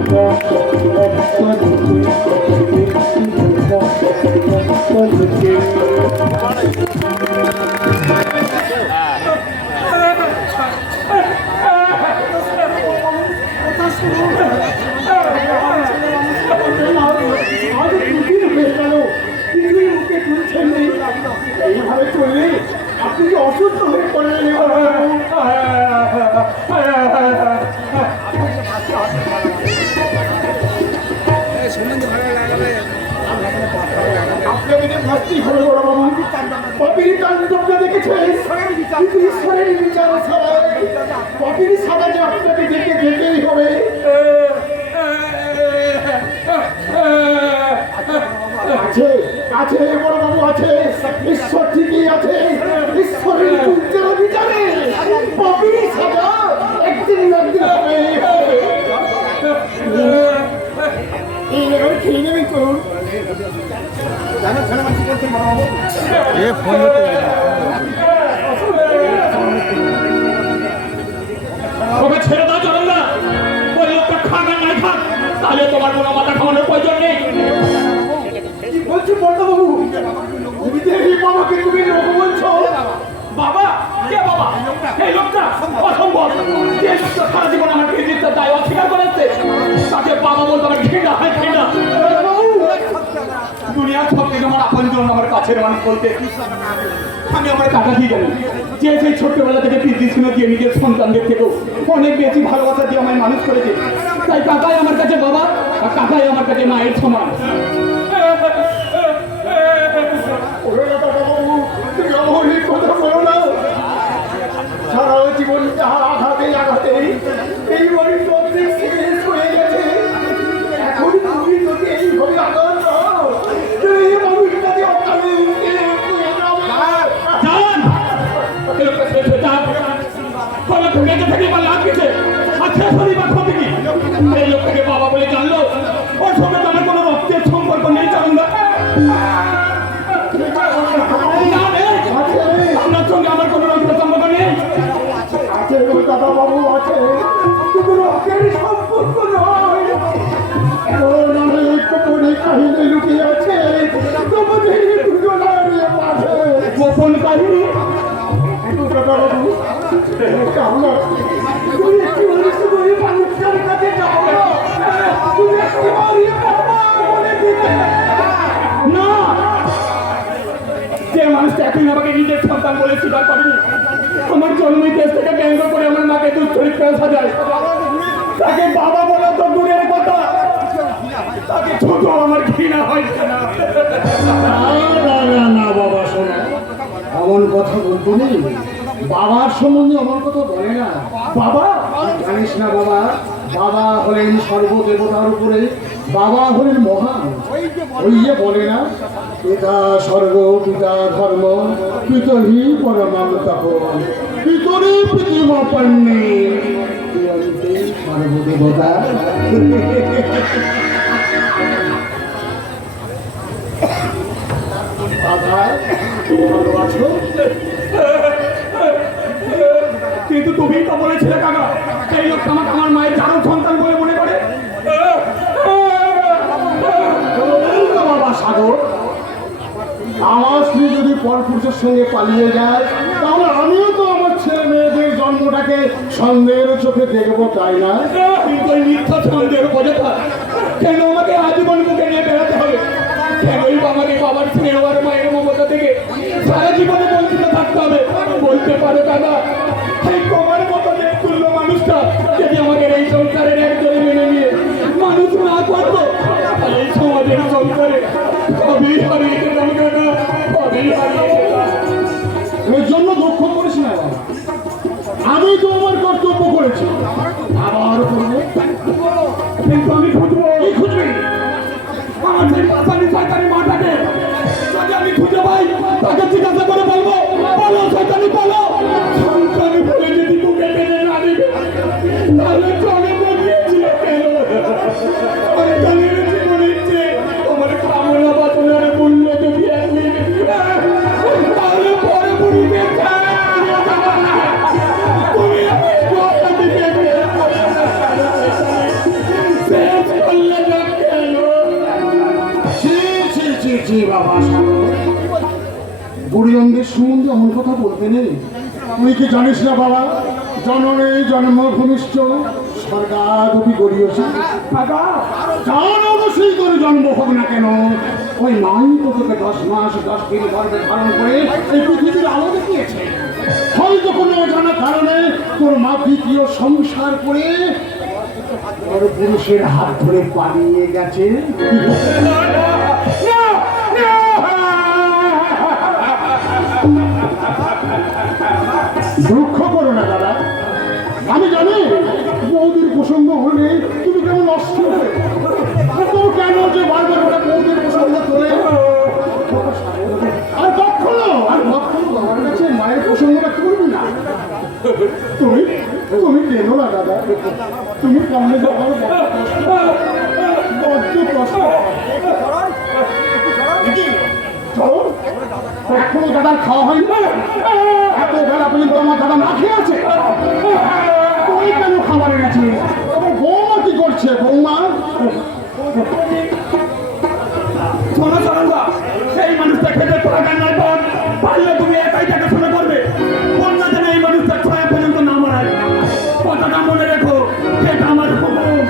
একটা লোকে একটু দেখা একটা লোকে আজ দুদিন হয়ে গেল, কিছুই মুখে খুলছেন নেই। এইভাবে চললে আপনি কি অসুস্থ হয়ে পড়লেন? আপনাকে ভাবতেই হবে বড় বাবু, কপির কাণ্ডটা দেখেছেন? কিন্তু ঈশ্বরের বিচার ছাড়াই কপির সাদা যে আপনাকে দেখে যেতেই হবে। আছে আছে বড় বাবু, আছে। ঈশ্বর ঠিকই আছে। ঈশ্বরের উজ্জ্বল বিচারে কপির সাদা একদিন না একদিন হবে। এইভাবে খেয়ে নেবেন করুন। ওকে ছেড়ে দাও চলুন না। ওই লোকটা খাবেন নাই খান, তাহলে তোমার কোনো মাথা খাওয়ানোর প্রয়োজন নেই। কি বলছো বড়বাবু? তুমি যে এই বাবাকে তুমি লোক বলছো? বাবা? কে বাবা? এই লোকটা অসম্ভব। যে লোকটা সারা জীবন আমার কৃতিত্ব দায় অস্বীকার করেছে, তাকে বাবা বলতে আমার ঘৃণা হয়, ঘৃণা। দুনিয়ার সব থেকে আমার আপনজন, আমার কাছের মানুষ বলতে আমি আমার কাকাকেই জানি, যে সেই ছোট্টবেলা থেকে প্রীতি শুনে দিয়ে নিজের সন্তানদের থেকেও অনেক বেশি ভালোবাসা দিয়ে আমায় মানুষ করেছে। তাই কাকাই আমার কাছে বাবা আর কাকাই আমার কাছে মায়ের সমান। ওরে না বাবু, তুমি আমার এই কথা বলো না। সারা জীবন যাহা আঘাতে আঘাতে এই বাড়ির অর্ধেক শেষ হয়ে গেছে। এখন তুমি যদি এইভাবে আঘাত দাও, এই মানুষটাকে অকালে জান এই লোকটা শেষ হয়ে যাক, কোনো বেঁচে থেকে বা লাভ গেছে আচ্ছা শরীর বা ক্ষতি কি? এই লোকটাকে বাবা বলে জানলো, ওর সঙ্গে তো আমার কোনো রক্তের সম্পর্ক নেই। জানুন না, আপনার সঙ্গে আমার কোনো রক্তের সম্পর্ক নেই। আছে দাদা বাবু, আছে, কিন্তু রক্তের সম্পর্ক নয়। এমন অনেক গোপনে কাহিনী লুকিয়ে আছে তোমাদের দুজনের মাঝে। গোপন কাহিনী? দাদা বাবু, তুমি একটু ওই মানুষটার কাছে যাও না। তুমি একটু বাবা বলে দিতে। না, যে মানুষটা এখন আমাকে নিজের সন্তান বলে স্বীকার করেনি, আমার জন্মের দেশ থেকে ব্যঙ্গ করে আমার মাকে দুধ চরিত্র সাজায়, তাকে বাবা বলা তো দূরের কথা, তাকে ছোট আমার ঘৃণা হয় না। না বাবা শোনো, অমন কথা বলতো নেই। বাবার সম্বন্ধে অমন কথা বলে না। বাবা জানিস না বাবা, বাবা হলেন সর্বদেবতার উপরে, বাবা হলেন মহান। ওই যে বলে না, পিতা স্বর্গ পিতা ধর্ম পিতরি পরমাম তপন পিতরি প্রতিমা পণ্যে সর্বদেবতা। বাবা ভালো আছো? কিন্তু তুমি তো বলেছিলে কাকা, সেই লোক আমাকে আমার মায়ের চারো সন্তান বলে মনে করে। এই তো বাবা সাগর, আমার স্ত্রী যদি পরপুরুষের সঙ্গে পালিয়ে যায়, তাহলে আমিও তো আমার ছেলে মেয়েদের জন্মটাকে সন্দেহের চোখে দেখবো, তাই না? কিন্তু ওই মিথ্যা সন্দেহ বোঝাটা কেন আমাকে আজীবন মুখে নিয়ে বেড়াতে হবে? কেনই বা আমাকে বাবার স্নেহ আর মায়ের মমতা থেকে সারা জীবনে বঞ্চিত থাকতে হবে? বলতে পারো দাদা, সেই তোমার মতো দেখ তুল্য মানুষটা যদি আমাকে এই সংসারের একজনে মেনে নিয়ে মানুষ না করবো, তাহলে এই সমাজের সংসারে কবেই হারিয়ে যেতাম দাদা, কবেই হারিয়ে যেতাম। এর জন্য দুঃখ করিস না বাবা, আমি তো আমার কর্তব্য করেছি, আবার করবো। কিন্তু আমি খুঁজবো। এই খুঁজবি আমার সেই পাশানি শয়তানি মাটাকে, যদি আমি খুঁজে পাই তাকে জিজ্ঞাসা করে বলবো, বলো শয়তানি বলো, সন্তানি বলে যদি তোকে মেনে না দিবে তাহলে চলে বলিয়েছিল কেন? সন্তানের জীবনের চেয়ে তোমার কামনা বাসনার মূল্য যদি একদিন তাহলে পরে বুড়িতে তুমি আমি কথা দিতে শেষ করলে না কেন? ছি ছি ছি ছি বাবা সাগর, বুড়িয়নদের সম্বন্ধে এমন কথা বলতে নেই। তুই কি জানিস না বাবা, জননে জন্মভূমিষ্ঠ স্বর্গাদপি গড়িয়েছে। কাকা যার অবশ্যই তোর জন্ম হোক না কেন, ওই মাই তো তোকে 10 মাস 10 দিন গর্ভে ধারণ করে এই পৃথিবীর আলো দেখিয়েছে। হয়তো কোনো অজানা কারণে তোর মা দ্বিতীয় সংসার করে তোর পুরুষের হাত ধরে পালিয়ে গেছে। দুঃখ করো না দাদা, আমি জানি বৌদির প্রসঙ্গ হলে তুমি কেমন অস্থির হয়ে তো কেন যে বারবার ওরা বৌদির প্রসঙ্গ তোলে। আর কখনো বাবার কাছে মায়ের প্রসঙ্গটা করবি না। তুমি তুমি কেনো না দাদা, তুমি কামড়ে যাওয়ার বড্ড কষ্ট। চলো, এখনো দাদার খাওয়া হয়নি, এত বেলা পর্যন্ত আমার দাদা না খেয়ে আছে। তুই কেন খাবার এনেছিস? আমার বৌমা কি করছে? বৌমা শোনো সরঙ্গা, সেই মানুষটা খেতে তোরা কান্নার পর পারলে তুমি একাই দেখাশোনা করবে, বন্যা যেন এই মানুষটা ছয় পর্যন্ত না মারায়। কথাটা মনে রেখো, সেটা আমার হুকুম।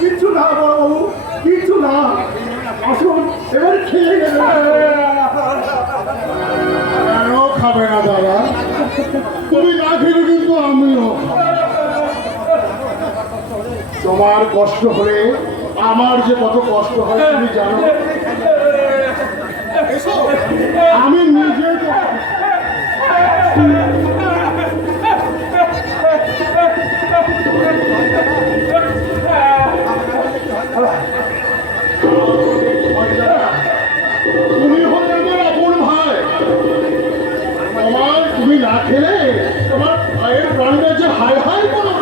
কিচ্ছু না বড়বাবু, কিচ্ছু না, আসুন এবার খেয়ে নেবে। কেন খাবে না দাদা? তুমি না খেলে কিন্তু আমিও। তোমার কষ্ট হলে আমার যে কত কষ্ট হয় তুমি জানো। আমি নিজে তুমি হলে আমার আপন ভাই, তোমার তুমি না খেলে তোমার ভাইয়ের প্রাণটা যে হাই হাই করবে।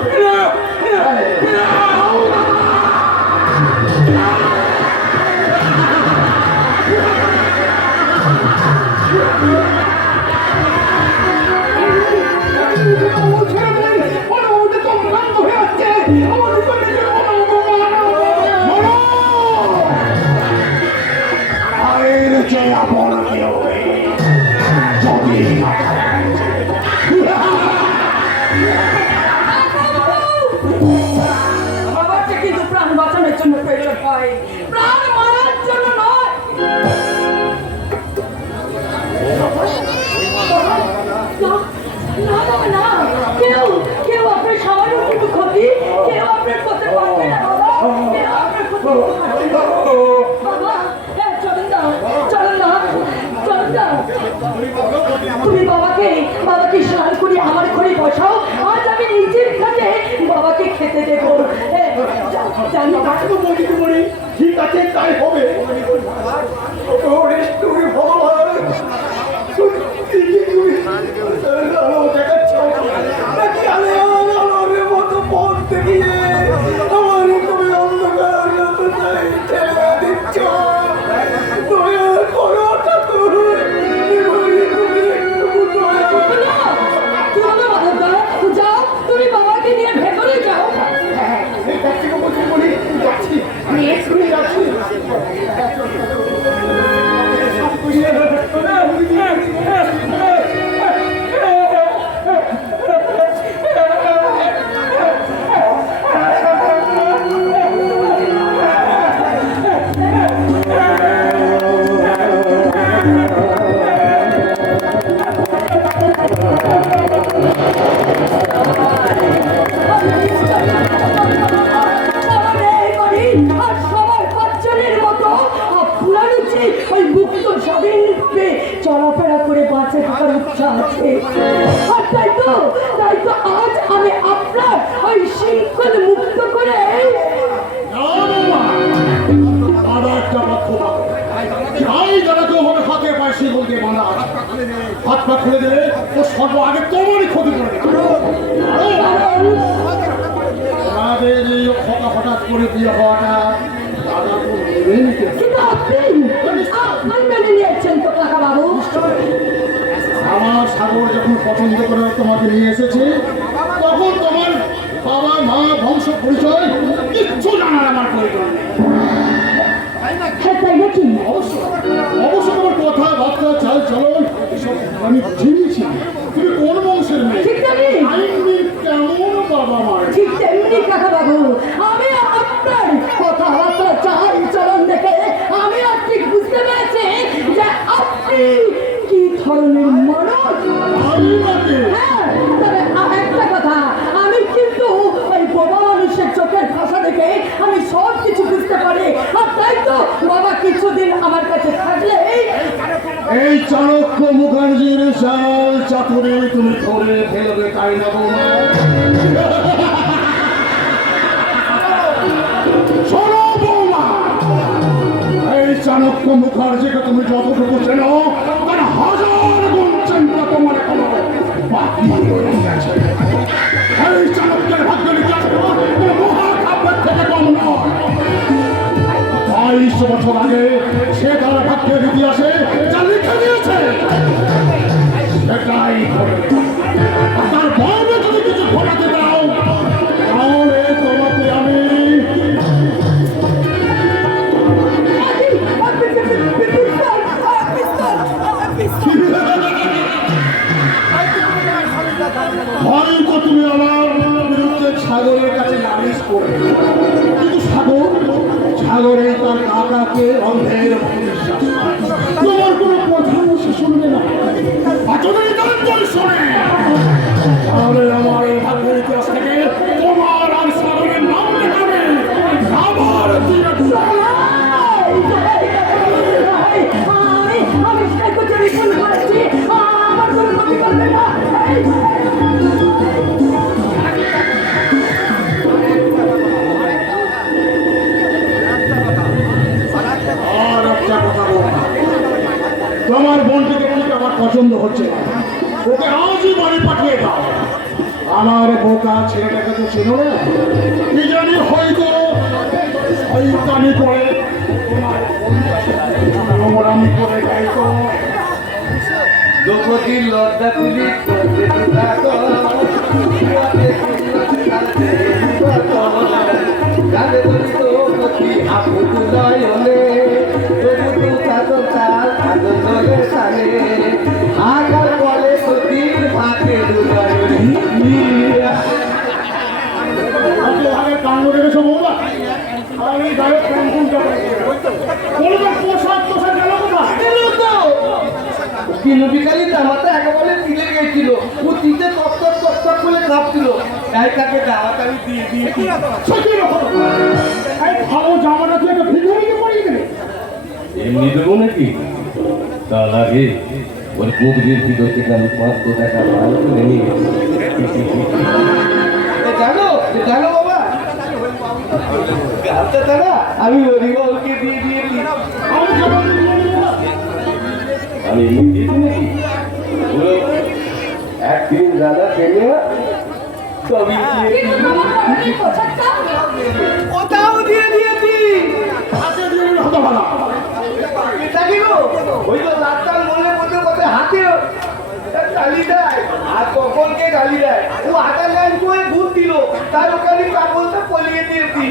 বাবাকে কিন্তু প্রাণ বাঁচানোর জন্য প্রয়োজন হয়, প্রাণ মারার জন্য নয়। না, না, না, জানি তাকে তো বলি করি ঠিক আছে তাই হবে তুমি ভগবান সত্যি কি তুমি আলো দেখাচ্ছ নাকি আলোর মতো পথ দেখিয়ে আমার তুমি অন্ধকার রাস্তায় ঠেলে দিচ্ছ দয়া করো ঠাকুর তুমি একটু দয়া করো। যাও তুমি বাবাকে নিয়ে ভেতরে যাও এই ব্যক্তিকে বলি যাচ্ছি আমি এক্ষুনি যাচ্ছি আর সবার বাচ্চাদের মতো আপনার উচিত ওই মুক্ত স্বাধীন রূপে চলাফেরা করে বাঁচে থাকার ইচ্ছা আছে আর তাই তো আজ আমি আপনার ওই শৃঙ্খল মুক্ত করে দাদা একটা পক্ষ যাই যারা কেউ হবে হাতে পায়ে সেগুলোকে বাঁধা হাত পা খুলে দেবে ও সর্ব আগে তোমারই ক্ষতি করে আমাদের এই হঠাৎ করে বিয়ে হওয়াটা দাদা তো মেনে নিতে কিন্তু আপনি মেনে নিয়েছেন তো কাকা বাবু আমার সাগর যখন পছন্দ করে তোমাকে নিয়ে এসেছে তখন তোমার বাবা মা বংশ পরিচয় কিচ্ছু জানার আমার প্রয়োজন নেই। হ্যাঁ তাই নাকি অবশ্য তোমার কথাবার্তা চাল চলন এসব আমি চিনিছি তুমি কোন বংশের মেয়ে ঠিক তেমনি আইনি কেমন বাবা মার ঠিক তেমনি কাকা বাবু আমি আপনার কথাবার্তা চাল চলন দেখে আমি আর ঠিক বুঝতে পেরেছি যে আপনি কি ধরনের মানুষ আমি নাকি হ্যাঁ তবে একটা কথা আমি কিন্তু ওই বোবা মানুষের চোখের ভাষা দেখে আমি সব কিছু বুঝতে পারি আর তাই তো বাবা কিছুদিন আমার কাছে থাকলে এই চাণক্য মুখার্জির চাল চাতুরে তুমি ধরে ফেলবে তাই না বৌমা শোনো বৌমা এই চাণক্য মুখার্জিকে তুমি যতটুকু চেনো তার হাজার গুণ চিন্তা তোমার এখনো বাকি রয়ে গেছে এই চাণক্যের ভাগ্য মহাকাব্যের থেকে কম নয় 22 বছর আগে সে তার ভাগ্যের ইতিহাসে যা লিখে দিয়েছে সেটাই হবে। আর তার বর্ণে যদি কিছু ঘটাতে দাও তাহলে তোমাকে আমি হয়তো তুমি আমার বিরুদ্ধে সাগরের কাছে নালিশ করবে কিন্তু সাগরে তার কাকাকে অন্ধের বিশ্বাস তোমার কোনো কথা সে শুনবে না আচরণ শোনে তাহলে আমার এই ভাগ্যের ইতিহাস থেকে তোমার আর সাগরের নাম দেখাবে আবার আমি সেগুলো রিটার্ন করেছি আমার কোনো ক্ষতি করবে না আর একটা কথা বল তোমার বোনটিকে ঠিক আমার পছন্দ হচ্ছে না ওকে আজই বাড়ি পাঠিয়ে দাও আমার বোকা ছেলেটাকে তো চেনো না কি জানি হয়তো শয়তানি করে নোংরামি করে দেয় তো দ্রৌপদীর লজ্জা তুলি গানে বলি দ্রৌপদী আপু নয়নে তবু তো তার আনন্দে সানে আকার বলে সতীর ভাতে কাণ্ড দেখেছো বৌমা আমি গায়ে কানকুনটা বলবেন পোশাক পোশাক গেল কোথায় বিকালি জামাটা একেবারে তিলে গেছিল ও তিতে তপ করে কাঁপছিল তাই তাকে জামাটা আমি দিয়ে দিয়েছি ভালো জামাটা তুই একটা ভিডিও পড়িয়ে গেলে এমনি দেবো নাকি তার আগে ওর কুকুরের ভিতর থেকে আমি 500 টাকা ভালো করে নিয়ে জানো বাবা বাচ্চাটা না আমি হরিবাবুকে দিয়ে দিয়েছি। আমি দিয়েছি নাকি পুরো একদিন দাদা পেলে সবই কিন্তু তোমার বাবাকে পোশাকটা কোথাও দিয়ে দিয়েছি। হাতে দিয়ে দিলে হতো ভালো। এটা কি গো? ওই তো লাটার মনে মধ্যে কোথায় হাতে গালি দেয় আর কখনকে গালি দেয়। ও হাতে লাইন করে দুধ দিল তার ওখানে কাপড়টা পলিয়ে দিয়েছি।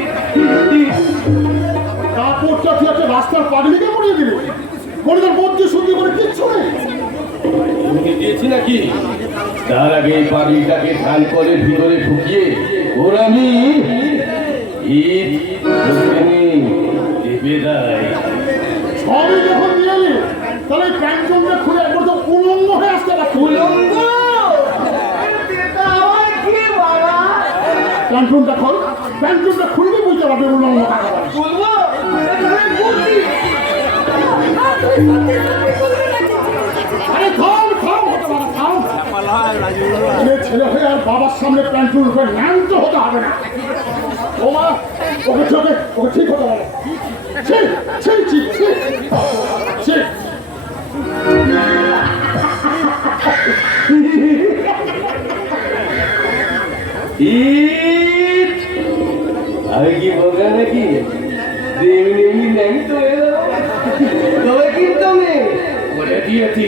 কাপড়টা তুই একটা রাস্তার পাগলিকে পরিয়ে দিবি, গরিবের মধ্যে শুদ্ধি করে কিচ্ছু নেই। দিয়েছি নাকি? তার আগে এই পাগড়িটাকে ধান করে ভিতরে ঢুকিয়ে ওর আমি ঈদ দেবে দেয়। সবই যখন দিয়ে এলি তাহলে প্যান্টনটা খুলে একবার তো উলঙ্গ হয়ে আসতে পারছি। উলঙ্গ? এটা আমার কি বাবা? প্যান্টনটা খোল, প্যান্টনটা খুললে বুঝতে পারবে উলঙ্গ কাকে বলে। বলবো? এখানে বুদ্ধি। আর তুই সত্যি সত্যি করবি নাকি? আরে থাম থাম, হতে পারে থাম। ছেলে হয়ে আর বাবার সামনে প্যান্টুল হয়ে ন্যান্ত হতে হবে না। ও মা, ওকে ঠিক হতে হবে। ঠিক ঠিক ঠিক ঠিক ঠিক। ঈদ আমি কি বোকা নাকি? এমনি এমনি নেই তো এলো তবে কিন্তু আমি বলে দিয়েছি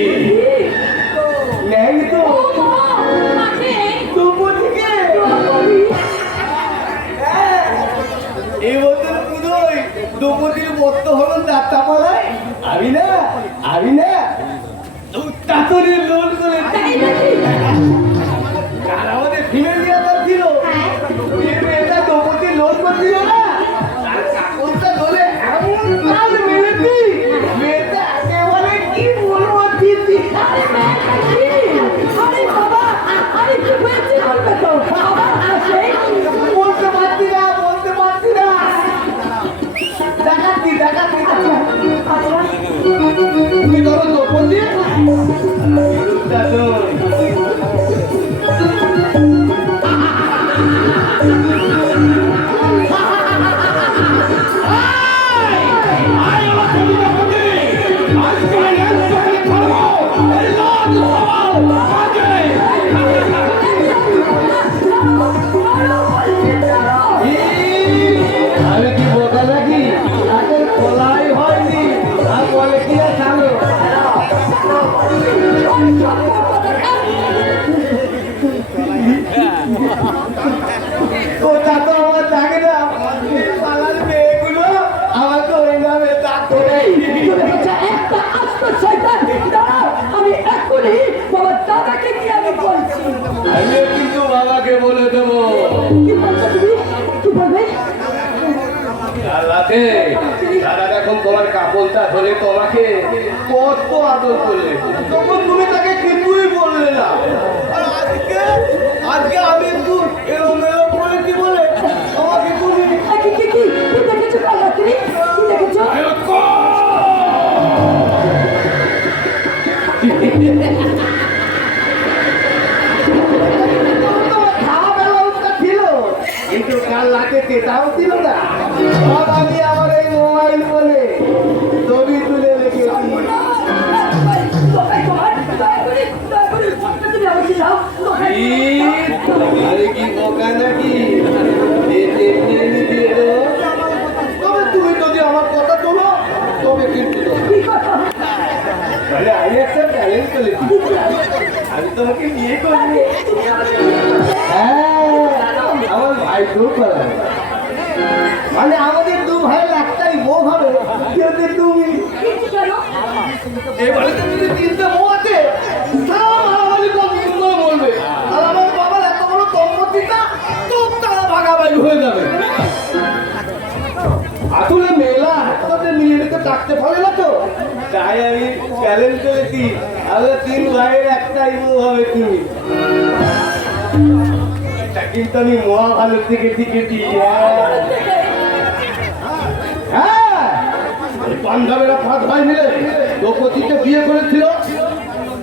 নেই তো মাকে তবু থেকে এই বছর পুজোয় দ্রৌপদীর মত্ত হলো যাত্রাপালায় আমি না চাতুরির লোন করে তাই নাকি? আর আমাদের ফিমেল নিয়ে ছিল মেয়েটা দ্রৌপদীর লোন করছিল না আর কাপড়টা ধরে এমন কাজ মেরেছি মেয়েটা একেবারে কি বলবো দিদি আরে মেয়েটা কি? আরে বাবা, আরে কি হয়েছে বলবে তো? বাবা আসে। বলতে পারছি না দেখাচ্ছি আচ্ছা, তুমি ধরো দ্রৌপদী দাদু আমি কি বোকা নাকি? আগে খোলাই হয়নি আর বলে কি না ছাড়ো ওটা তো আমার থাকে না পালার মেয়েগুলো আমাকে ওইভাবে তাক করে তুমি হচ্ছে একটা আস্ত শয়তান। দাঁড়াও, আমি এক্ষুনি বাবার দাদাকে কি আমি বলছি। আমি কিন্তু বাবাকে বলে দেবো কি বলছো তুমি? কি বলবে? কাল রাতে দাদা এখন তোমার কাপড়টা ধরে তোমাকে কত আদর করলে তখন তুমি তাকে কিছুই বললে না আর আজকে আমি একটু এলোমেলো করেছি বলে আমাকে তুমি কি দেখেছো কাল রাত্রি? কি দেখেছো? তোমার খাওয়া ব্যবস্থা ছিল কিন্তু কাল রাতে তেতাও ছিল না সব আমি আমার এই মোবাইল বলে ছবি তুলে রেখেছি আরে কি বোকা নাকি তবে তুমি যদি আমার কথা শোনো তবে কিন্তু তাহলে আমি একটা ট্যালেন্ট করেছি আমি তোমাকে বিয়ে করবো হ্যাঁ আমার ভাই তো পালাবে মানে আমাদের দু ভাই একটাই বউ হবে কেউ তুমি এবারে তো যদি তিনটে বউ আছে তাও মারামারি বলবে আর আমার বাবার এত বড় সম্পত্তিটা খুব তারা ভাগাভাগি হয়ে যাবে আসলে মেলা একসাথে নিজেদেরকে ডাকতে পারে না তো তাই আমি চ্যালেঞ্জ করেছি আমরা তিন ভাইয়ের একটাই বউ হবে তুমি এটা কিন্তু আমি মহা ভালো থেকে শিখেছি হ্যাঁ পাঞ্জাবেরা 5 ভাই মিলে দ্রৌপদীকে বিয়ে করেছিল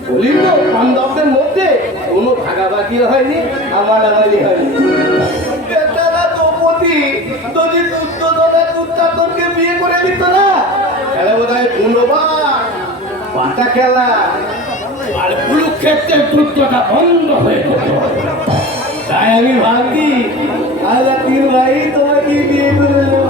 বলি তো পাঞ্জাবদের মধ্যে কোনো ভাগাভাগি হয়নি আমারি হয়নি বেচারা দ্রৌপদী যদি দুর্যোধনের পাল্টা খেলা আর কুরুক্ষেত্রের যুদ্ধটা বন্ধ হয়ে যেত। তাই আমি ভাবছি আমরা তিন ভাই তোমাকে বিয়ে করে নেবো।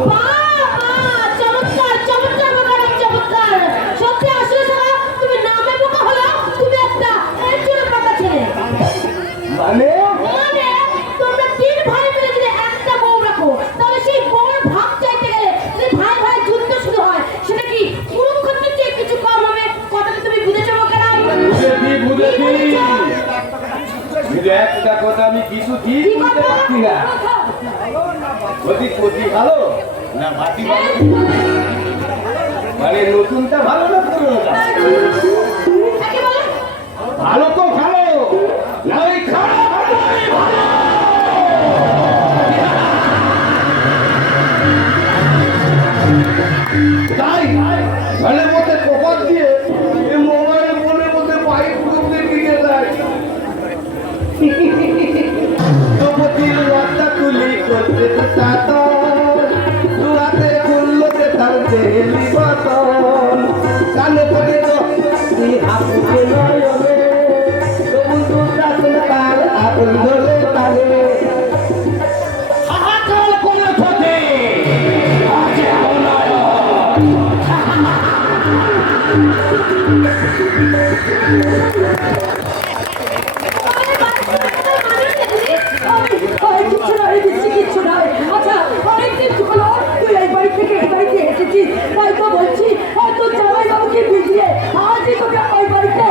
চমৎকার চমৎকার বোকারাম, চমৎকার। সত্যি আসলে সারা তুমি নামে বোকা হলো, তুমি একটা একজন বোকা ছেলে। মানে মানে তোমরা তিন ভাই মিলে যদি একটা বউ রাখো, তাহলে সেই বউর ভাগ চাইতে গেলে যদি ভাই ভাই যুদ্ধ শুরু হয়, সেটা কি কুরুক্ষেত্রের চেয়ে কিছু কম হবে? কথাটা তুমি বুঝেছো বোকারাম? বুঝেছি কি বুঝেছো? কিন্তু একটা কথা আমি কিছু ঠিক কি বুঝতে কথা? পারছি না, অতি ক্ষতি ভালো না বাতি ভালো? মানে নতুনটা ভালো না পুরোটা? একে বলো। ভালো তো ভালো না ওই খারাপ ভালো? তাই ঘরের মধ্যে কপাল দিয়ে এই মোবাইল ফোনের মধ্যে পাইপ ঢুকতে দিকে যায় তপতির রাস্তা তুলি করতে চাতন দুয়াতে খুললোতে তার জেলি বাতন কালো করে তো হাপুকে নয়নে তবু দুটা তার আপন ধরে তালে হাহাকার করে থাকে আছে কিচ্ছু নয়। আচ্ছা, অনেকদিন হলো তুই এই বাড়ি থেকে এই বাড়িতে এসেছিস, তাই তো বলছি তোর জামাইবাবুকে বুঝিয়ে আজই তোকে ওই বাড়িতে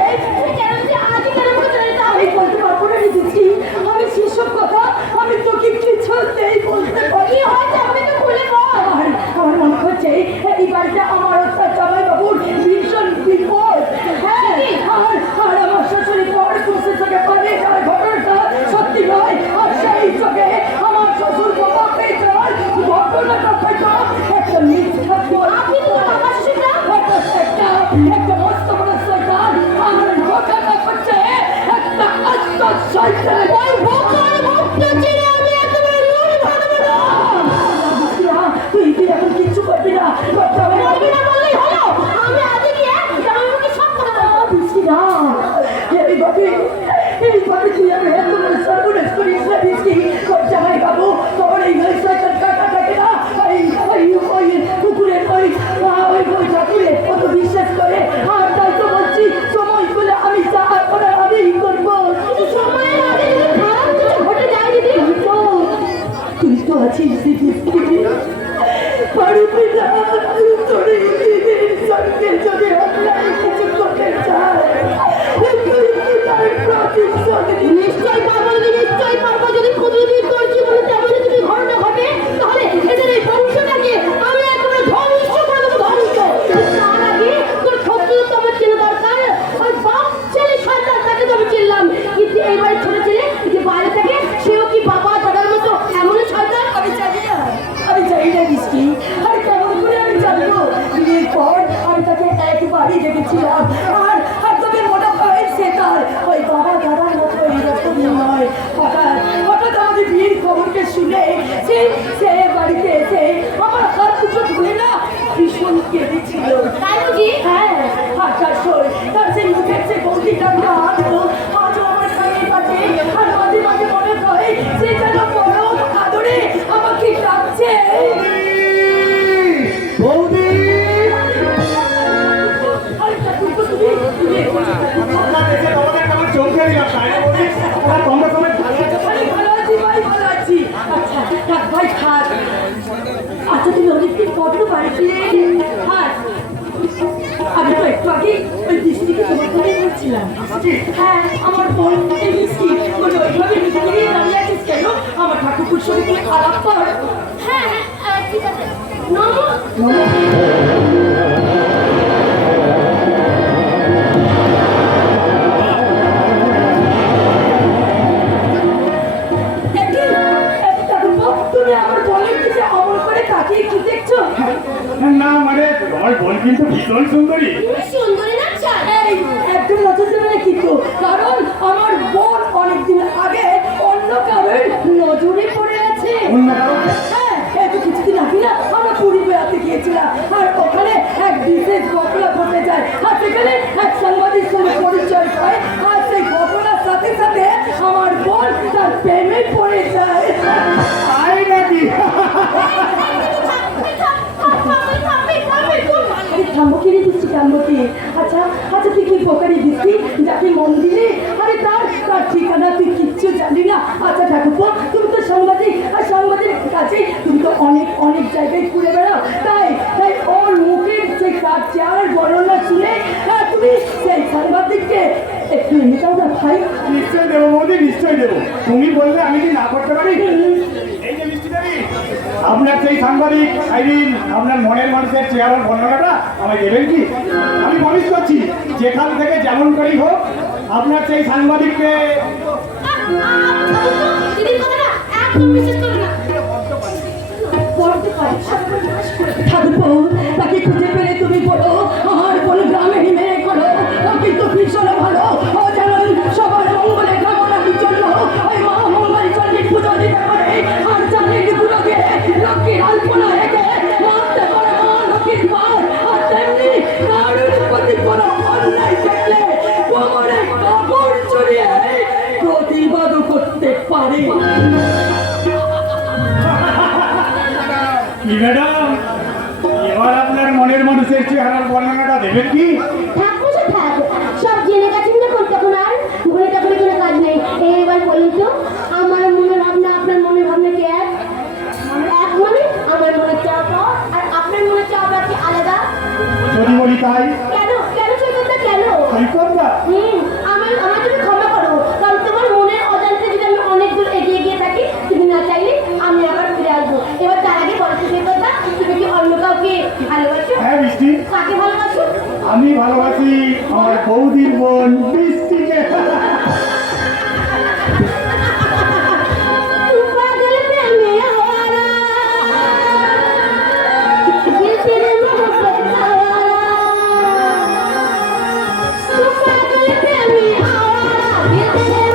কেন যে আজই কেন বলতে আমি বলতে পারবো না দিচ্ছি। আমি সেসব কথা আমি তোকে কিছুতেই বলতে পারি। হয়তো আমি তো বলে বল, আমার মনে হচ্ছে এই বাড়িটা আমার তার জামাইবাবুর ভীষণ বিপদ। হ্যাঁ, আর আমার শাশুড়ি পর শ্বশুর থেকে পালিয়ে যাওয়ার ঘটনাটা সত্যি নয়। আর সেই চোখে আমার শ্বশুর বাবা পেয়েছেন ঘটনাটা হয়তো একটা মিথ্যা বল। আপনি তো আমার শ্বশুররা হয়তো একটা মস্ত বড় শয়তান। আমার ঘটনা করছে একটা আস্ত শয়তান। ওই বোকার মুখটা চিনে আমি একেবারে লড়ে ভাববো না। তুই এখন কিচ্ছু করবি না, করবি না বললেই হলো। আমি আজকে গিয়ে জামাইবাবুকে সব কথা বলবো। বুঝছি না এইভাবে তুই আমি এত বড় সর্বনাশ করিস না দিচ্ছি। তোর জামাইবাবু তোর এই শয়তান কাটা থাকে না, ওই কুকুরের ওই ঠাকুরে কত বিশ্বাস করে। আর তাই তো বলছি সময় পেলে আমি যা করার আগেই করবো। কিন্তু সময়ের আগে যদি খারাপ কিছু ঘটে যায় দিদি, তুই তো আছিস দিদি, পারবি না তোর এই দিদির সঙ্গে যদি আপনার কিছু করতে চায়। নিশ্চয় পারবো দিদি, নিশ্চয় পারবো। যদি প্রতিদিন তোর জীবনে তেমনই যদি ঘটনা ঘটে, তাহলে এদের এই বংশটাকে আমি একেবারে ধ্বংস করে দেবো, ধ্বংস। তার আগে তোর শত্রু তো আমার চেনা দরকার। ওই বাপ ছেলে সন্তান তাকে তো আমি চিনলাম, কিন্তু এইবারে ছোট ছেলে যে বাইরে থাকে সেও কি বাবা দাদার মতো এমনই শয়তান? আমি জানি না, আমি জানি না মিষ্টি। আর কেমন করে আমি জানবো? বিয়ের পর আমি তাকে একবারই দেখেছিলাম। আর তবে মনে হয় সে তার ওই বাবা দাদার মতো এরকম নয়। হঠাৎ আমাদের বিয়ের খবরকে শুনে সে বাড়িতে এসে আমার হাত দুটো ধরে না ভীষণ কেঁদেছিল। তাই বুঝি? হ্যাঁ, তার সেই মুখের সে বৌদিটা আজও আমার কানের কাছে। আর মাঝে মাঝে মনে হয় সে যেন পরম আদরে আমাকে ডাকছে বৌদি আপনার দেশে তোমাদের কেমন চমকে দিলাম তাই না বলি? আপনারা তোমরা সবাই ভালো আছো? ভালো আছি ভাই, ভালো আছি। আচ্ছা থাক ভাই থাক। আচ্ছা তুমি অনেকদিন পর তো বাড়ি ফিরে এলে। হ্যাঁ, আমি তো একটু আগে ওই বৃষ্টিকে তোমার করে বলছিলাম। হ্যাঁ, আমার বোন এই বৃষ্টি বলে ওইভাবে নিজেকে দাঁড়িয়ে আছিস কেন? আমার ঠাকুর সঙ্গে তুমি আলাপ কর। হ্যাঁ ঠিক আছে। তুমি আমার বলের দিকে অমল করে তাকিয়ে কি দেখছো? না মানে তোমার বোন কিন্তু ভীষণ সুন্দরী। সুন্দরী না? এই একদম নজর দেবে না কিন্তু, কারণ আমার বোন অনেকদিন আগে অন্য কারোর নজরে পড়ে গেছে। হ্যাঁ, এই তো কিছুদিন আগে না আমরা পুরী বেড়াতে গিয়েছিলাম। আর ওখানে এক বিশেষ ঘটনা ঘটে যায়। আর সেখানে এক অনেক অনেক জায়গায় ঘুরে বেড়াও, তাই তাই ওর মুখের যে কার্যার বর্ণনা শুনে তুমি সেই সাংবাদিককে একটু এনে দাও না ভাই। নিশ্চয় দেবো বৌদি, নিশ্চয় দেবো। তুমি বলবে আমি কি না করতে পারি? এই যে মিষ্টি দেবী, আপনার সেই সাংবাদিক আইরিন আপনার মনের মানুষের চেহারার বর্ণনাটা আমায় দেবেন কি? আমি প্রমিস করছি যেখান থেকে যেমন করেই হোক আপনার সেই সাংবাদিককে দিদির কথাটা একদম বিশ্বাস করো না। বলতে পারি থাকবো, তাকে খুঁজে পেলে তুমি বলো আর কোন গ্রামে মেয়ে করো, ও কিন্তু ভীষণ ভালো, ও যেন সবার মঙ্গলে কামনার জন্য ওই মা মঙ্গল চণ্ডীর পুজো দিতে পারে, আর চাঁদের গুলোকে লক্ষ্মীর আলপনা রেখে মারতে পারে মা লক্ষ্মীর পার, আর তেমনি কারোর প্রতি কোনো অন্যায় দেখলে কোমরে কাপড় জড়িয়ে প্রতিবাদও করতে পারে। কি ম্যাডাম, এবার আপনার মনের মানুষের চেহারার বর্ণনাটা দেবেন কি? থাক বসে থাক, সব জেনে গেছেন যখন তখন আর ঘুরে টাকুরে কোনো কাজ নেই। এইবার বলুন তো, আমার মনের ভাবনা আপনার মনের ভাবনা কি এক? এক মানে আমার মনের চাওয়া আর আপনার মনের চাওয়া কি আলাদা? যদি বলি তাই কেন কেন সৈকতটা কেন? সৈকতটা আমার তুমি ক্ষমা করো, কারণ তোমার মনের অজান্তে যদি আমি অনেক দূর এগিয়ে গিয়ে থাকি, তুমি না চাইলে আমি আবার ফিরে আসবো। এবার তার আগে বলো তো সৈকতটা, তুমি কি অন্য কাউকে ভালোবাসো? হ্যাঁ মিষ্টি, কাকে ভালোবাসো? আমি ভালোবাসি আমার বৌদির বোন মিষ্টিকে। পাগল প্রেমে আওয়ারা, দিল তেরে মোহব্বত আওয়ারা, পাগল প্রেমে আওয়ারা,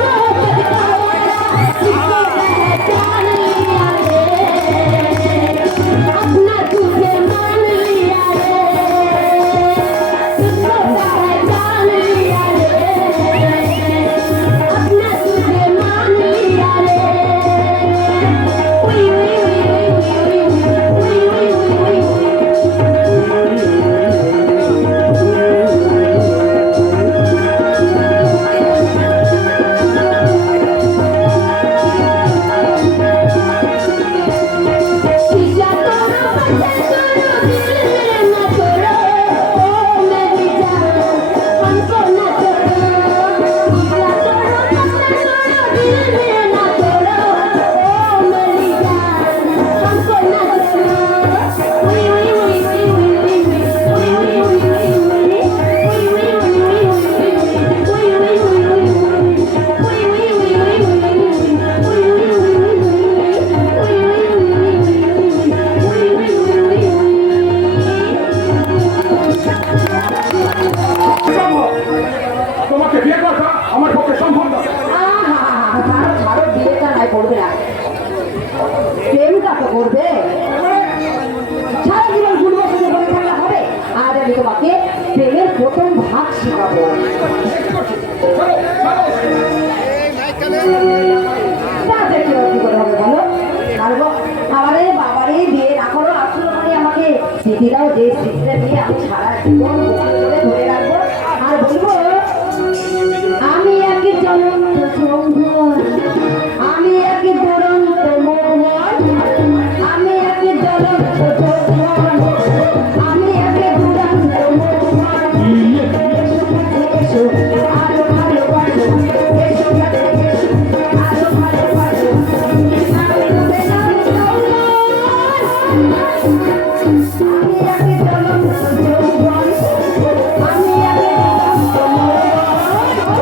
दिल तेरे मोहब्बत आवारा, किसको पहचान लिया रे, अपना तुझे मान लिया रे, किसको पहचान लिया रे, अपना तुझे मान लिया रे। उई उई उई उई उई उई उई शीशा तोड़ो बंधन करो, दिल में न छोड़ो, ओ मेरी जान हमको न छोड़ो। शीशा तोड़ो बंधन करो, दिल में न छोड़ो, ओ मेरी जान हमको न छोड़ो। उई उई उई उई उई उई उई उई उई उई उई তোমাকে বিয়ে করা আমার পক্ষে সম্ভব না। ভারত বিয়েটা নাই করবে না, প্রেমটা তো করবে। সারা জীবন ঘুরবো শুধু বলে থাকলে হবে, আজ আমি তোমাকে প্রেমের প্রথম ভাগ শেখাবো। তাতে কি করে হবে বলো? ছাড়বো আমারে বাবারে বিয়ে না করো, আসলে মানে আমাকে স্মৃতি দাও, যে স্মৃতিটা দিয়ে আমি সারা জীবন ধরে রাখবো আর বলবো আমি এক জ্বলন্ত যৌবন, আমি এক দুরন্ত মৌবন, আমি এক জ্বলন্ত যৌবন, আমি এক দুরন্ত মৌবন। এসো আরো ভালোবাসো, এসো কাছে এসো আরো ভালোবাসো, আমি দুরন্ত যৌবন, আমি এক জ্বলন্ত যৌবন, আমি এক দুরন্ত মৌবন।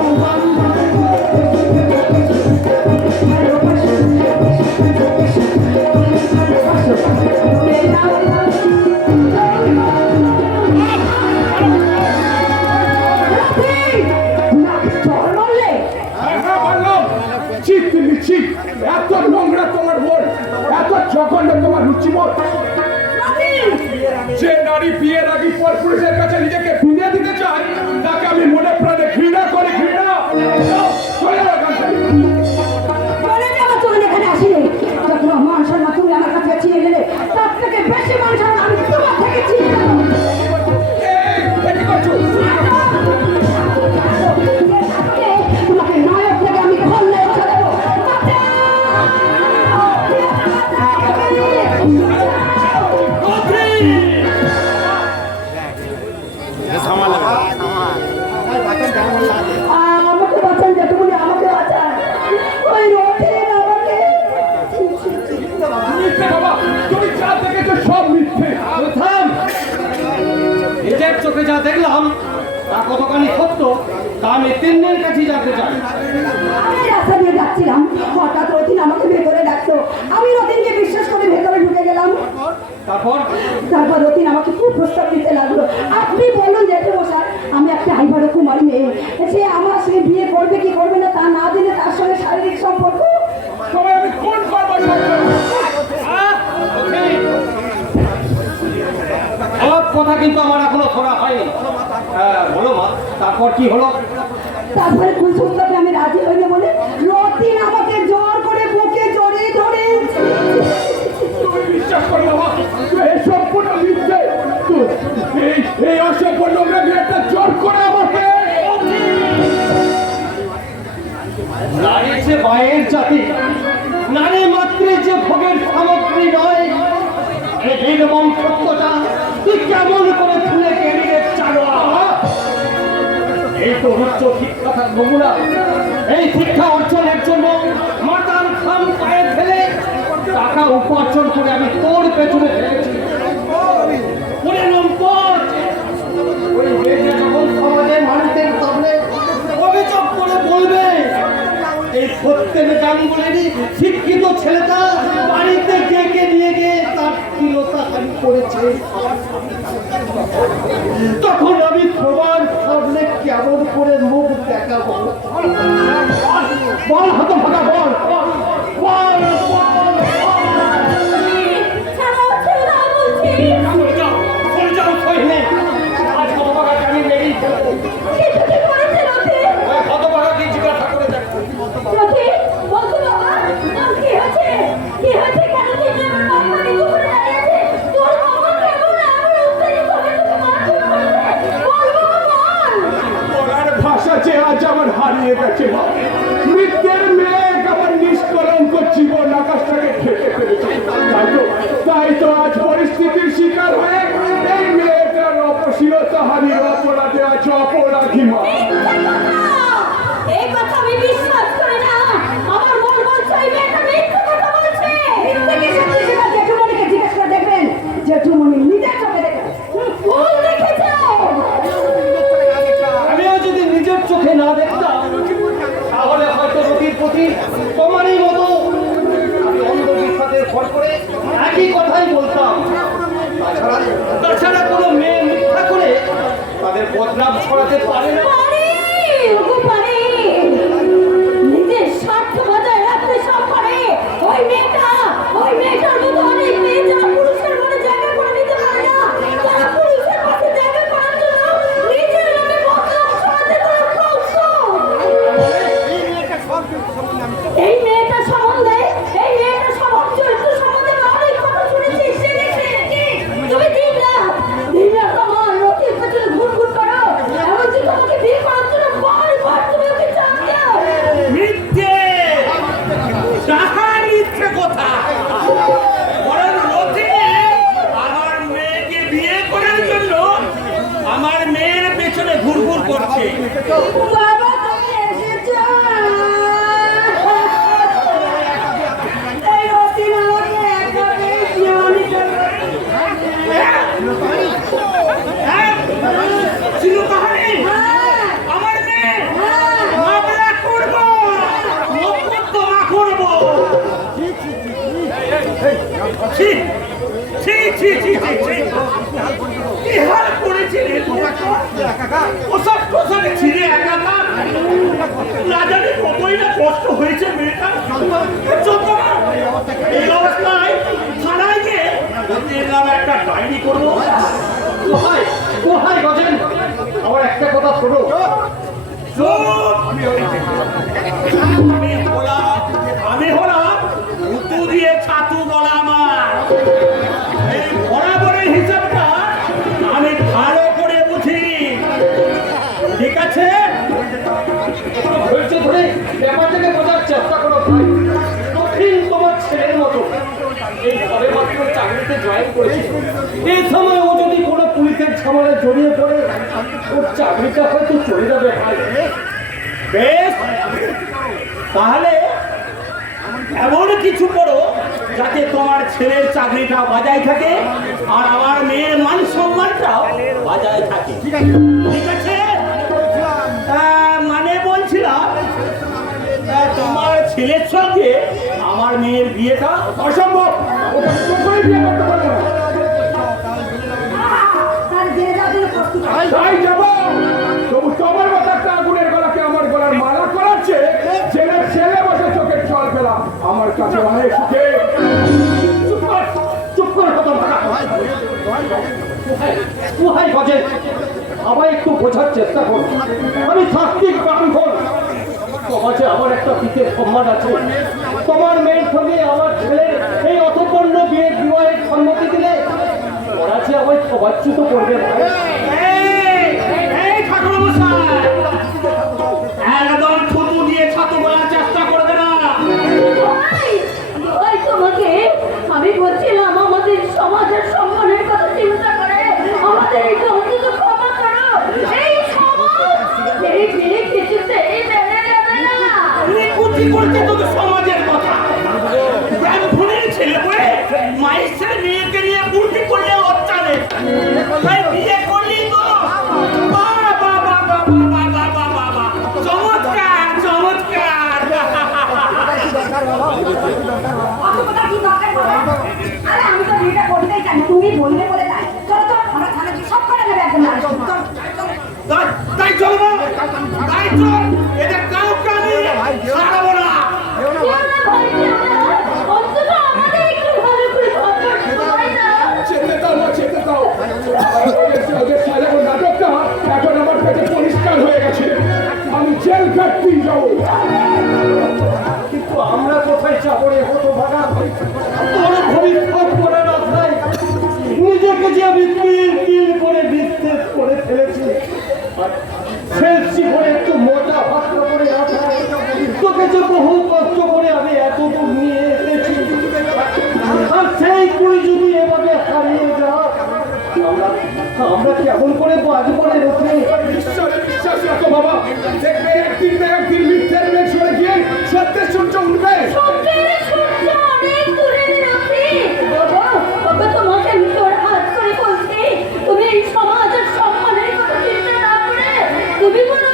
আমি ছি এত নোংরা তোমার বোন, এত জঘন্য তোমার রুচিবোধ। যে নারী বিয়ের আগে পর পুরুষের কাছে নিজেকে বিলিয়ে দিতে চায় তাকে আমি মনে প্রাণে ঘৃণা করি, ঘৃণা। চলে যাও এখান থেকে। বলে যাওয়ার জন্য এখানে আসিনি। যত মান সম্মান তুমি আমার কাছে ছিঁড়ে গেলে তার থেকে বেশি মান সম্মান আমি তোমার থেকে ছিঁড়ে নেবো। এই কি করছো? তোমাকে নায়ক থেকে আমি খলনায়ক করে দেবো। আমাকে বাঁচান যেটুকুনি, আমাকে বাঁচান। ওই রথেন আমাকে। মিথ্যে বাবা, তুমি যা দেখেছো সব মিথ্যে। থাম! নিজের চোখে যা দেখলাম তা কতখানি সত্য তা আমি তিন্নির কাছে জানতে চাই। আমি রাস্তা দিয়ে যাচ্ছিলাম, হঠাৎ রথিন আমাকে ভেতরে ডাকতো। আমি রথিনকে বিশ্বাস করে ভেতরে ঢুকে গেলাম। তারপর রথিন আমাকে খুব প্রস্তাব দিতে লাগলো। আপনি বলুন জেঠু মশাই, আমি একটা হাইবারো কুমারী মেয়ে, সে আমার সঙ্গে বিয়ে করবে কি করবে না তা না জেনে তার সঙ্গে শারীরিক সম্পর্ক। তবে আমি কোন করবো? সব কথা কিন্তু আমার এখনো শোনা হয়নি। বলো মা, তারপর কি হলো? তারপরে কুলসুমকে আমি রাজি হইনি বলে রথিন আমাকে জোর করে বুকে জড়িয়ে ধরে। তুমি বিশ্বাস করো বাবা, এই সম্পূর্ণ মিথ্যে। এই অসভ্য নোংরা একটা জোর করে আমাকে। নারী যে মায়ের জাতি, নারী মাতৃ যে ভোগের সামগ্রী নয়, এই নির্মম সত্যটা তুই কেমন করে খুলে কেড়ে চালো? এই তো উচ্চ শিক্ষার নমুনা। এই শিক্ষা অর্জনের জন্য মাতার খাম পায়ে ফেলে টাকা উপার্জন করে আমি তোর পেছনে ফেলেছি। ওরে লম্পট! ওই মেয়েটা যখন সমাজের মানুষের সামনে অভিযোগ করে বলবে এই সত্যের গাঙ্গুলিরই শিক্ষিত ছেলেটা বাড়িতে ডেকে নিয়ে গিয়ে তার তিলতাহানি করেছে, তখন আমি সবার সামনে কেমন করে মুখ দেখাবো? বল হতভাগা, বল বল বল বল। ছাড়াও ছেড়ে বলছি। চলে যাও সহিনে, আজ হতভাগাকে আমি মেরেই ফেলবো। কিছু কি করেছে রথিন? ওই হতভাগাকে জিজ্ঞাসা করে দেখো। রথিন, বলতো বাবা, তোর কি হয়েছে? কি হয়েছে? কেন তুই আমার বাবা নিচু করে দাঁড়িয়ে আছে? তোর বাবা কেমন আমার উত্তেজিত হয়ে তোকে মারধর করছে? বল বাবা, বল। বলার ভাষা যে আজ আমার হারিয়ে গেছে। মৃত্যুর মেঘ আমার নিষ্কলঙ্ক জীবন আকাশটাকে ঢেকে ফেলেছে। তাই তো আজ পরিস্থিতির শিকার হয়ে এই মেয়েটার অপশীলতাহানির অপরাধে আজ অপরাধী মা। মিথ্যে কথা! এই কথা আমি বিশ্বাস করি না। আমার মন বলছে এই মেয়েটা মিথ্যে কথা বলছে। মিথ্যে কি সত্যি সেটা জেঠুমণিকে জিজ্ঞেস করে দেখবেন। জেঠুমণি নিজের চোখে দেখে ভুল দেখেছে। আমিও যদি নিজের চোখে না দেখতাম তাহলে হয়তো রতির প্রতি তোমারই মতো আমি অন্ধবিশ্বাসের ভর করে একই কথাই বলতাম। তাছাড়া কোনো মেয়ে মিথ্যা করে তাদের বদনাম ছড়াতে পারে না। পারে, ওগো পারে। নিজের স্বার্থ বজায় রাখতে সব পারে। ওই মেয়েটার মতো অনেক মেয়ে যারা পুরুষের মনে জায়গা করে নিতে পারে না, তারা পুরুষের পাশে জায়গা করার জন্য নিজের নামে বদনাম ছড়াতে তারা প্রস্তুত। এই মেয়েটার সম্বন্ধে, এই মেয়েটার স্বভাব চরিত্র সম্বন্ধে আমি অনেক কথা শুনেছি, জেনেছি। তুমি দিন রাত আমার রথের পেছনে ঘুরঘুর করো। এমনকি তোমাকে বিয়ে করার জন্য বারবার তুমি ওকে চাপ দাও। মিথ্যে, তাহা মিথ্যে কথা। বরং রথিনে আমার মেয়েকে বিয়ে করার জন্য আমার মেয়ের পেছনে ঘুরঘুর করছে। বাবা তুমি এসেছো। এই রথিন আমাকে একা পেয়েছি, অনেক হ্যাঁ? চিনু কাহানি? আমার মেয়ে মামলা করবো, মোকদ্দমা করবো। ছি, ছি, ছি, ছি, ছি, ছি। কি হাল করেছিলে? পোশাক টোশাক ছিঁড়ে একাকার। না জানি কতই না কষ্ট হয়েছে মেয়েটা। করবো? কোথায় কোথায় গজেন? আমার একটা কথা শোনো। চুপ! আমি হলাম উতু দিয়ে ছাতু বলা আমার। এই বরাবরের হিসাবটা আমি ভালো করে বুঝি, ঠিক আছে? ধৈর্য ধরে ব্যাপারটাকে বোঝার চেষ্টা করো ভাই। কঠিন তোমার ছেলের মতো এই ঘরে মাত্র চাকরিতে জয়েন করেছে। এই সময় ও যদি কোনো পুলিশের ঝামেলায় জড়িয়ে পড়ে, ওর চাকরিটা হয়তো চলে যাবে ভাই। বেশ, তাহলে এমন কিছু করো যাতে তোমার ছেলের চাকরিটা বজায় থাকে আর আমার মেয়ের মান সম্মানটাও বজায় থাকে, ঠিক আছে? মানে বলছিলাম, তোমার ছেলের সঙ্গে আমার মেয়ের বিয়েটা অসম্ভব, ওটা কখনোই বিয়ে করতে পারবো না। তার জেনে যাওয়ার জন্য প্রস্তুত হও। তাই যাবো, তবু তোমার মতো একটা আগুনের গলাকে আমার গলার মালা করাচ্ছে, ছেলের ছেলে বসে চোখের জল ফেলা আমার কাছে অনেক সুখে। চুপ করে কথা বলা। কোথায় গজেন? আবার একটু বোঝার চেষ্টা করো। আমি শাস্তির প্রাণফল। সমাজে আমার একটা পিতের সম্মান আছে। তোমার মেয়ের সঙ্গে আমার ছেলের এই অতপূর্ণ বিয়ের বিবাহের সম্মতি দিলে ওরা যে আমায় সবাচ্যুত করবে ভাই। এই ঠাকুরমশাই, একদম থুতু দিয়ে ছাতু বলার চেষ্টা করবে না। ওই তোমাকে আমি বলছিলাম আমাদের সমাজের সম্মানের কথা চিন্তা করে আমাদের এই অন্তত ক্ষমা করো। এই সমাজ এই বিয়ে কিছুতেই মেনে নেবে না। তুমি বুদ্ধি করতে তোকে সমাজের কথা জ্ঞান ভুলের ছেলে বলে মায়ের ছেলে মেয়েকে নিয়ে বুদ্ধি করলে অত্যাচারে তাই বিয়ে করলি তো। বাবা বাবা বাবা বাবা বাবা, চমৎকার চমৎকার। অত কথা কি দরকার বাবা? আরে আমি তো বিয়েটা করতেই চাই, তুমি বললে বলে তাই। চলো তো আমরা থানা গিয়ে সব করে নেবে একদম। তাই চলবো, তাই চল, এদের কাউকে আমি ছাড়বো না। কেউ না ভাই, কেউ না। অন্তত আমাদের একটু ভালো করে খবর শোনাই না। যেতে দাও না, যেতে দাও। ওদের সাজানো নাটকটা এখন আমার কাছে পরিষ্কার হয়ে গেছে। আমি জেল কাটতেই যাবো। কিন্তু আমরা কোথায় যাবো রে হতভাগা? তোর ভবিষ্যৎ করে রাস্তায় নিজেকে যে আমি তিল তিল করে বিশ্বাস করে ফেলেছি। আর শেষ জীবনে একটু মোটা ভাত করে রাখা তোকে যে বহু কষ্ট করে আমি এতদূর নিয়ে এসেছি, আর সেই তুই যদি এভাবে হারিয়ে যা, আমরা কেমন করে বাঁচবো রে রথে? ঈশ্বরে বিশ্বাস রাখো বাবা, দেখবে একদিন না একদিন মিথ্যের মেঘ সরে গিয়ে সত্যের সূর্য উঠবে। সত্যের সূর্য অনেক দূরে আছে। বাবা, বাবা তোমাকে আমি তোর হাত করে বলছি, তুমি এই সমাজের সম্মানের কথা চিন্তা না করে তুমি বলো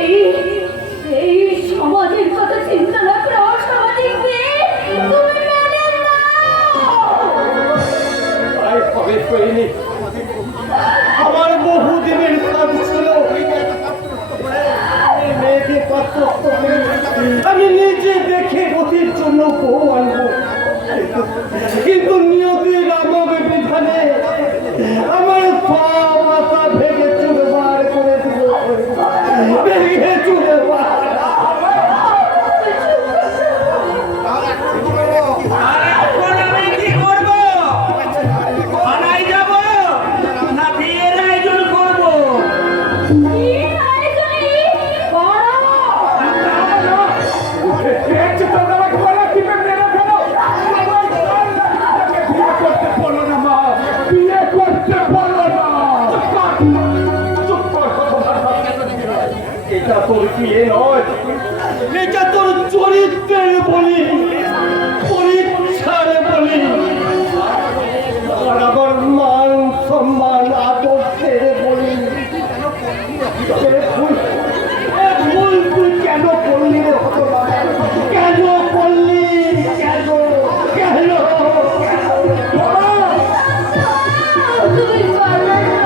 এই সমাজের কথা চিন্তা না করে অসামাজিক বিয়ে তুমি মেনে নাও। তাই হবে তৈরি। আমার বহুদিনের কাজ ছিল এই মেয়েকে পাত্র করে আমি নিজে দেখে গতির জন্য বউ আনবো, কিন্তু নিয়তির আমক বিধানে আমার পা মাথা ভেঙে চুরমার করে দিল, ভেঙে চুরমার। আর এখন আমি কি করবো? থানায় যাবো না বিয়ের আয়োজন করবো? এই আয়োজনই করো। দেখছি তো আমাকে বলা টিপে মেরে ফেলো। বিয়ে করতে বলো না মা, বিয়ে করতে বলো না। চুপ কর, এটা তোর বিয়ে নয়, এটা তোর চরিত্রের বলি, পরীক্ষার বলি, আর আমার মান সম্মান আদর্শের বলি। এ ভুল তুই কেন করলি রে হতভাগা? কেন করলি? কেন কেন? তুমি পারবে না।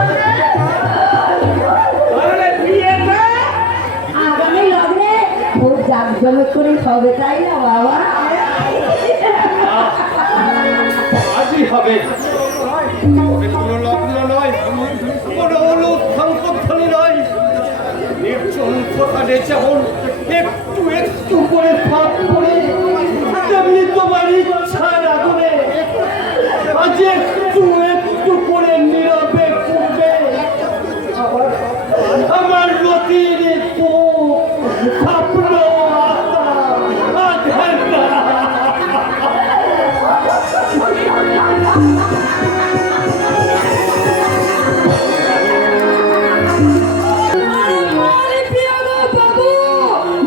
তাহলে বিয়েটা আগামী লগ্নে খুব জাঁকজমক করে হবে, তাই না বাবা? আজই হবে। কোনো হলুদ শঙ্করধ্বনি নয়, নির্জন ফোটালে যেমন একটু একটু করে ফাঁক পড়ে, তেমনি তোমার ইচ্ছার আগুনে আজ একটু একটু করে নীরবে ফুটবে আমার রতির স্বপ্ন আরে প্রিয় বাবু,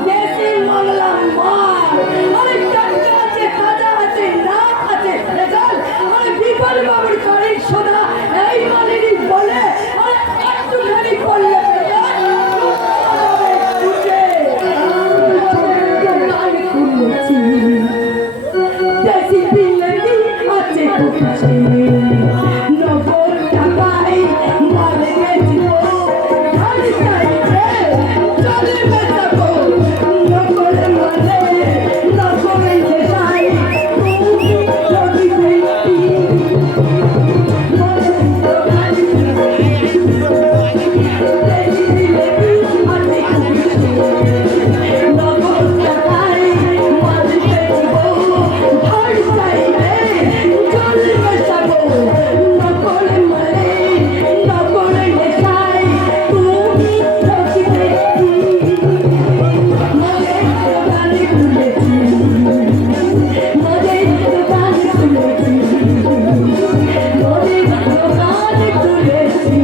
দেশের বাংলা মার, আরে টাকা আছে, খাজা আছে, না আছে রেজাল, আরে বিপদ বাবুর কারি সোনা এই মালিনী বলে, আরে একটুখানি করলে দেশি বিলেতি আছে পুকুরে নগর টাকায় মাল গেছিল ধান চাইবে চলে বেচাবো নগর মানে নগরে দেশাই তুমি যদি দেখি মনে দোকানি দেশি বিলেতি আছে পুকুরে নগর টাকায় মাল গেছিল ধান চাইবে চলে বেচাবো নগরে মানে নগরে দেশাই তুমি যদি দেখি মনে দোকানি খুলেছি মনে দোকানি খুলেছি মনে দোকানি খুলেছি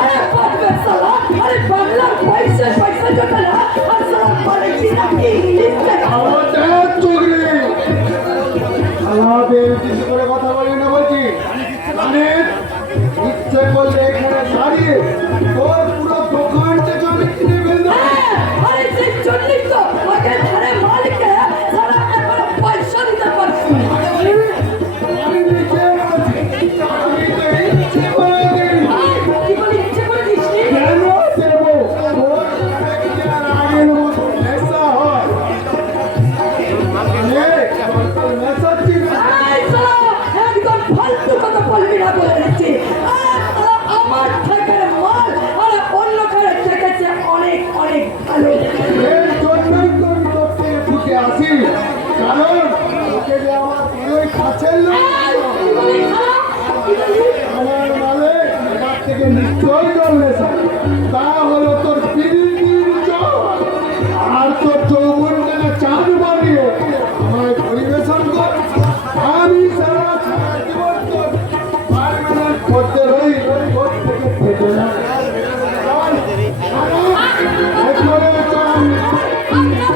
আরে পাগল সালা আরে বাংলার পয়সা পয়সা জোটালা আর সালা পড়েছি না ইংলিশ লেখা আমাদের চুগলি আমাদের কিছু করে কথা বলি না বলছি মানে ইচ্ছে করলে এখানে দাঁড়িয়ে তোর পুরো দোকানটাকে আমি কিনে ফেলবো আরে যে জন্যই তো ওকে ধরে মালিককে সারা একবার পয়সা দিতে পারছি আমি নিজে বলছি আমি তো ইচ্ছে করে দিই কি বলি ইচ্ছে করে দিচ্ছি কেন দেবো তোর টাকাকে আর আগের মতো নেশা হয় মেশাচ্ছিস এই সালা একদম ফালতু কথা বলবি না বলে দিচ্ছি আমার থেকে মাল আর অন্য কারো থেকে অনেক অনেক ভালো এর জন্যই তো আমি তোর থেকে ছুটে আসি কারণ ওকে যে আমার পুরোই কাছের লোক কি বলি খারাপ কি বলি আমার মালে এবার থেকে নিশ্চয় জল নেশা তা হলো তোর পিরিতির জল আর তোর যৌবনটাকে চাঁদ বানিয়ে আমায় পরিবেশন কর আমি সারা জীবন তোর পারমানেন্ট করতে রই তোর থেকে ফেটে না চল, চল, চল।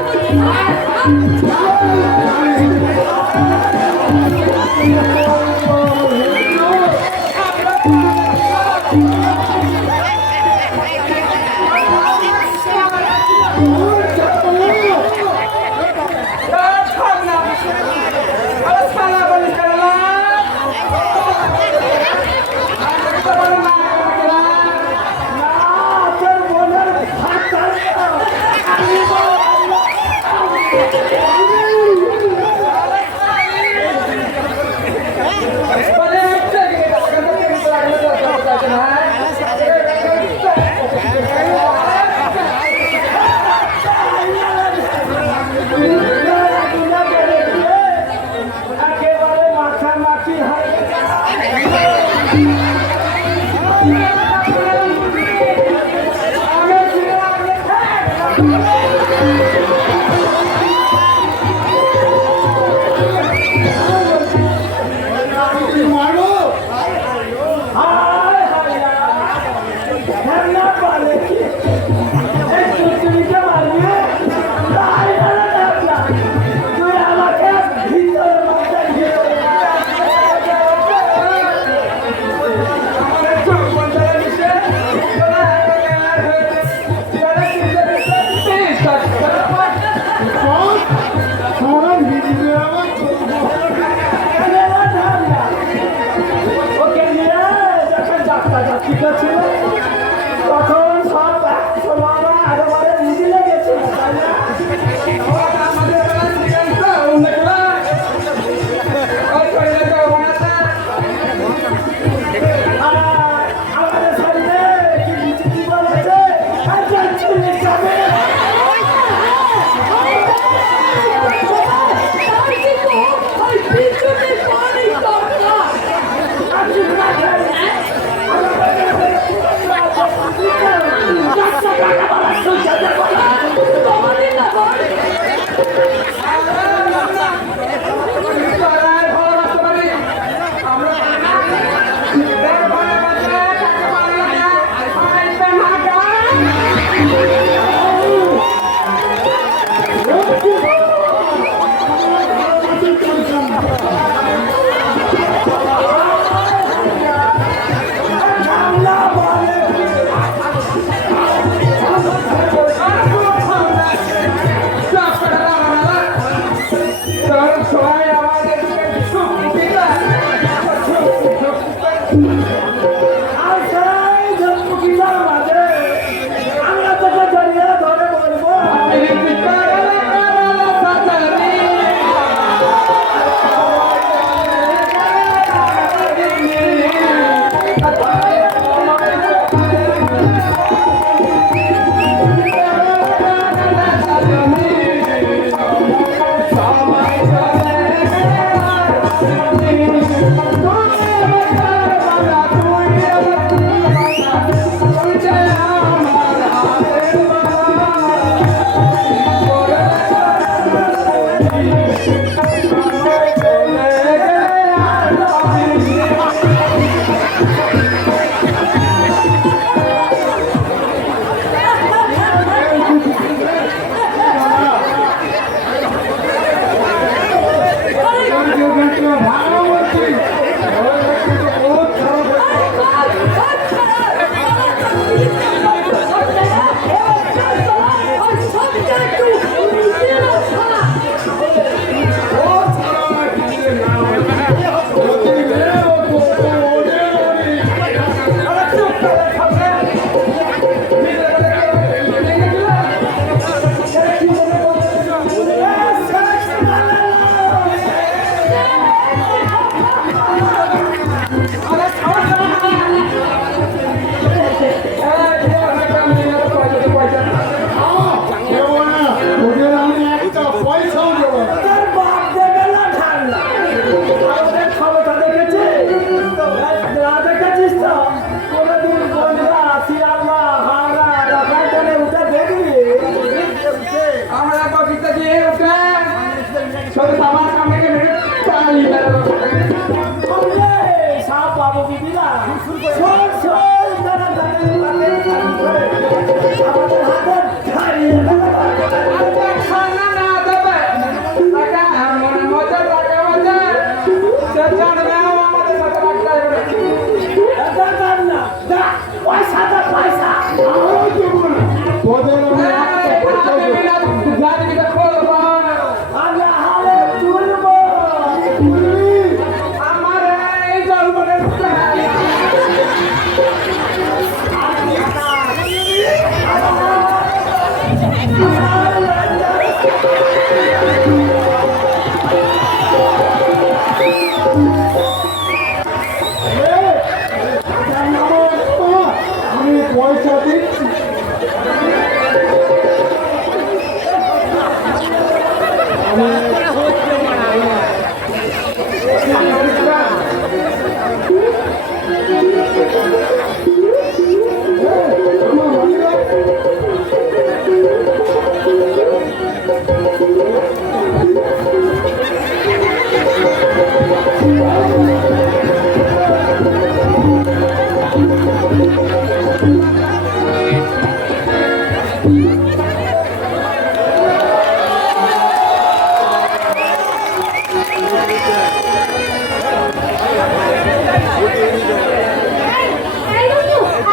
আর সেই ঝকমকিলার মাঝে আমরা তোকে জড়িয়ে ধরে বলবো ওদের আমি একটা পয়সাও দেবো না। তোর বাপ দেবে না ঠান্ডা আমাদের ক্ষমতা দেখেছিস না দেখেছিস তো কোনোদিন বন্ধুরা শিয়ালদা হাওড়া ঢাকায় উঠে দেখবি আমরা কবিতা দিয়ে উঠে শুধু আমার সামনে মেরে পালি সাপ বাবু বিবিরা শোন শোন তারা আমাদের হাতে ছাড়িয়ে খানা না দেবে টাকা আমার মজা টাকা মজা সে জানবে আমাদের সাথে রাখতে হবে পয়সা তো পয়সা আমরাও দেবো না। তোদের আমি একটা পয়সাও দেবো না। আমরা হালে তুলবো আমার এই জন্মনের আমি পয়সা দিচ্ছি।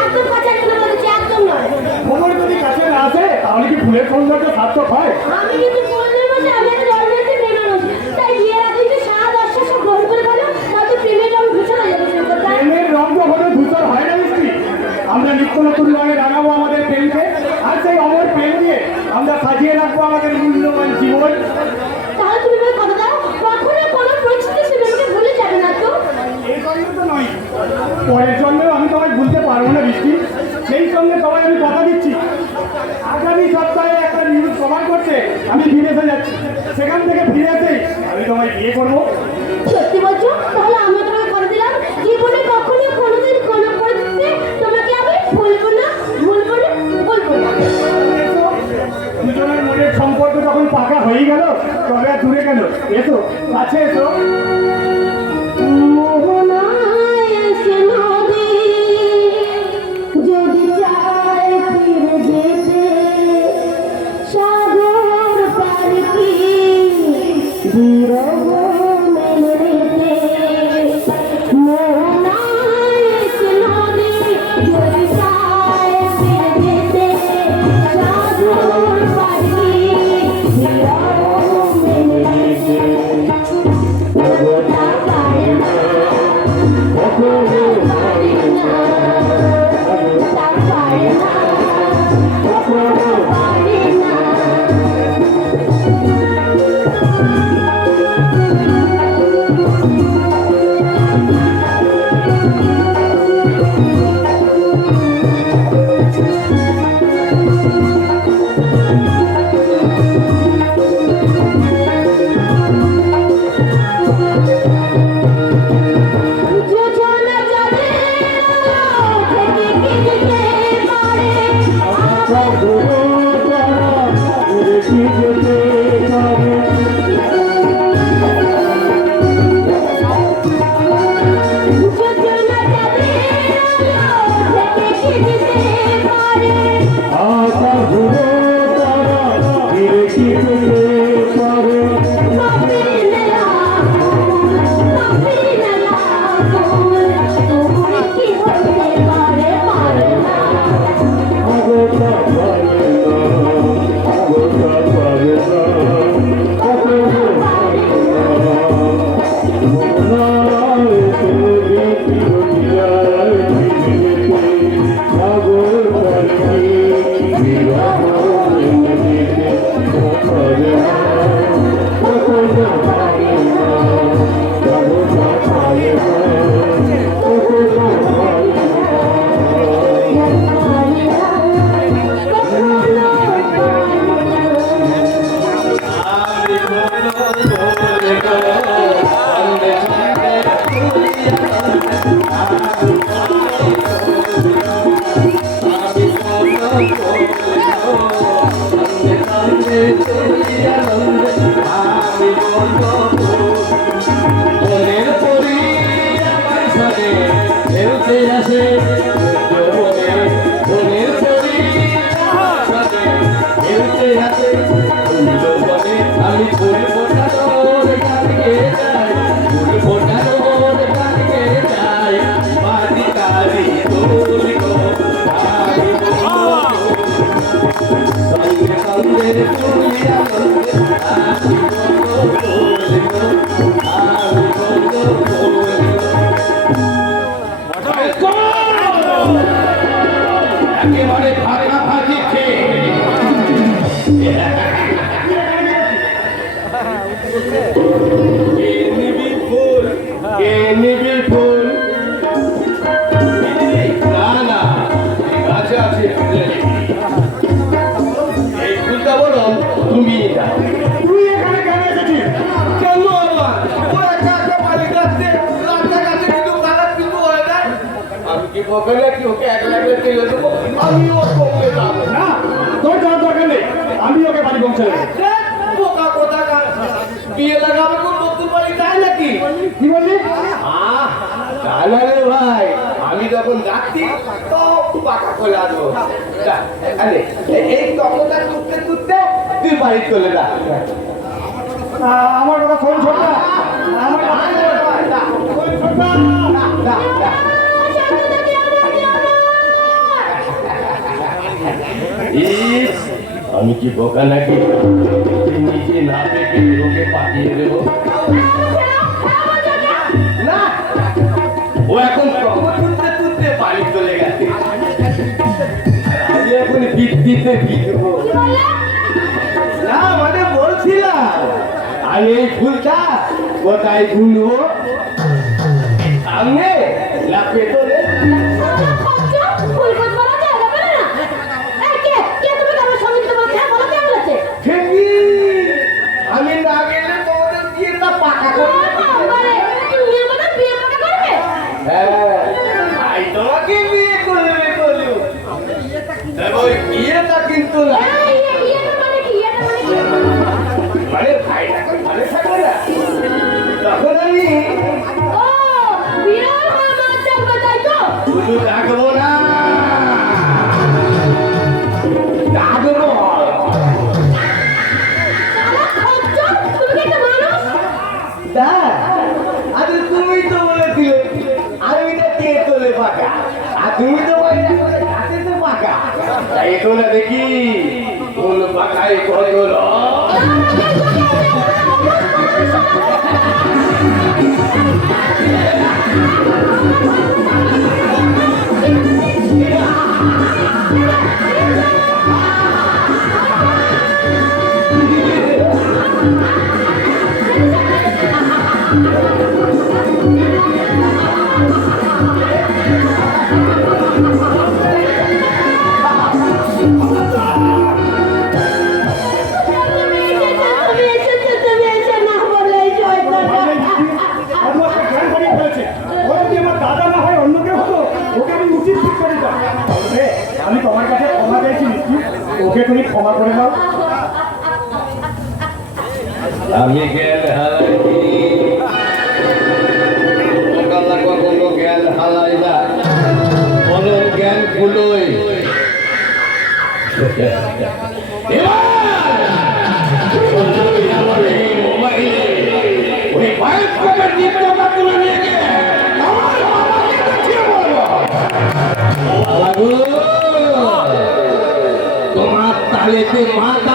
একদম কথা শুনে বলেছি, একদম নয়। খবর যদি কাছে না আসে তাহলে কি ফুলের সৌন্দর্য সার্থক হয়? আমি কিন্তু বলতে বসে আমি একটা জন্মেছি প্রেম মানুষ, তাই বিয়ের আগে যদি সারা দশটা সব গ্রহণ করে ফেলো তাহলে প্রেমের রং ভীষণ হয়ে যাবে শুরু করতে। প্রেমের রঙ কখনো ধূসর হয় না মিষ্টি। আমরা নিত্য নতুন রঙে রাঙাবো আমাদের প্রেমকে, আর সেই অমর প্রেম দিয়ে আমরা সাজিয়ে রাখবো আমাদের মূল্যবান জীবন। তাহলে তুমি আমাকে কথা দাও, কখনো কোনো পরিস্থিতি সে আমাকে ভুলে যাবে না তো। এই জন্য তো নয়, পরের জন্মেও আমি তোমায় ভুলতে পারবো না বৃষ্টি। সেই সঙ্গে তোমায় আমি কথা দিচ্ছি, আগামী সপ্তাহে একটা নিউজ কভার করতে আমি বিদেশে যাচ্ছি। সেখান থেকে ফিরে এসে আমি তোমায় বিয়ে করবো। সত্যি বলছো? তাহলে আমি তোমাকে কথা দিলাম, জীবনে কখনো কোনোদিন কোনো পরিস্থিতিতে তোমাকে আমি ভুলবো না, ভুলবো না, ভুলবো না। দুজনের মনের সম্পর্ক যখন পাকা হয়ে গেল তবে আর দূরে কেন, এসো কাছে এসো। মোহনায় এসে নদী যদি চায় ফিরে যেতে, সাগর পার কি বিরহ যোজনা যাবে থেকে যেতে পারে যোজনা যাবে থেকে যেতে পারে মাপিলে না তুমি কি হতে পারে পারে না আমি ফুল ফোটানোর গানকে যাই, ফুল ফোটানোর গানকে যাই, মাটি কালি তোলি গো ভাই সঙ্গে সঙ্গে তুলি আনন্দে আমি তোলি গো, আমি তোলি গো। একেবারে ফাঁকাফাঁকি খেয়ে নিবি ফুল না না আছে আছে এই ফুলটা বলো তুমি দাও। তুই এখানে কেন এসেছিস? কেন আমার ও একা একা বাড়ি যাচ্ছে রাস্তাঘাটে কিন্তু খারাপ কিছু হয় না। আমি কি বকে নাকি ওকে একলা একলা ফেলে দেবো? আমি ওর পক্ষে যাবো না। না, তোর যাওয়ার দরকার নেই, আমি ওকে বাড়ি পৌঁছে দেবো। বোকা কোথাকার বিয়ে লাগাবে কোন নতুন বাড়ি যায় নাকি? কি বললি? তাহলে ভাই আমি যখন যাচ্ছি তো পাকা করে আসবো। আরে এই তখনটা টুকতে টুকতে তুই বাড়ি চলে যা। আমার কথা শোন ছোট্টা, আমার কথা শোন ছোট্টা। ইস, আমি কি বোকা নাকি নিজে না পেকে ওকে পাঠিয়ে দেবো? না, ও এখন তুলতে তুলতে বাড়ি চলে গেছে। আমি এখন বিদ্যুতে ভিজবো। না মানে বলছিলাম আমি এই ফুলটা কোথায় গুনবো? সামনে না পেছনে? আমি না গেলে তোমাদের বিয়েটা পাকা করবে। হ্যাঁ, ভাই তোমাকে বিয়ে করবে বলু। তবে ওই বিয়েটা কিন্তু না। মানে ভাইটাকে ভালো থাকবে না তখন আমি শুধু ডাকবো না, ডাকবো। আরে তুমি তো বলেছিলে আমি তো কে তোলে পাকা, আর তুমি তো বললে কাছে তো পাকা। তাই তো না দেখি কোন পাকায় কত বলবে, আমি তোমার কাছে ক্ষমা চাইছি নিচ্ছি, ওকে তুমি ক্ষমা করে দাও। আমি জ্ঞান হারাইনি কোনো জ্ঞান হারাই না, কোনো জ্ঞান গুলোই তোমার তালেতে মাথা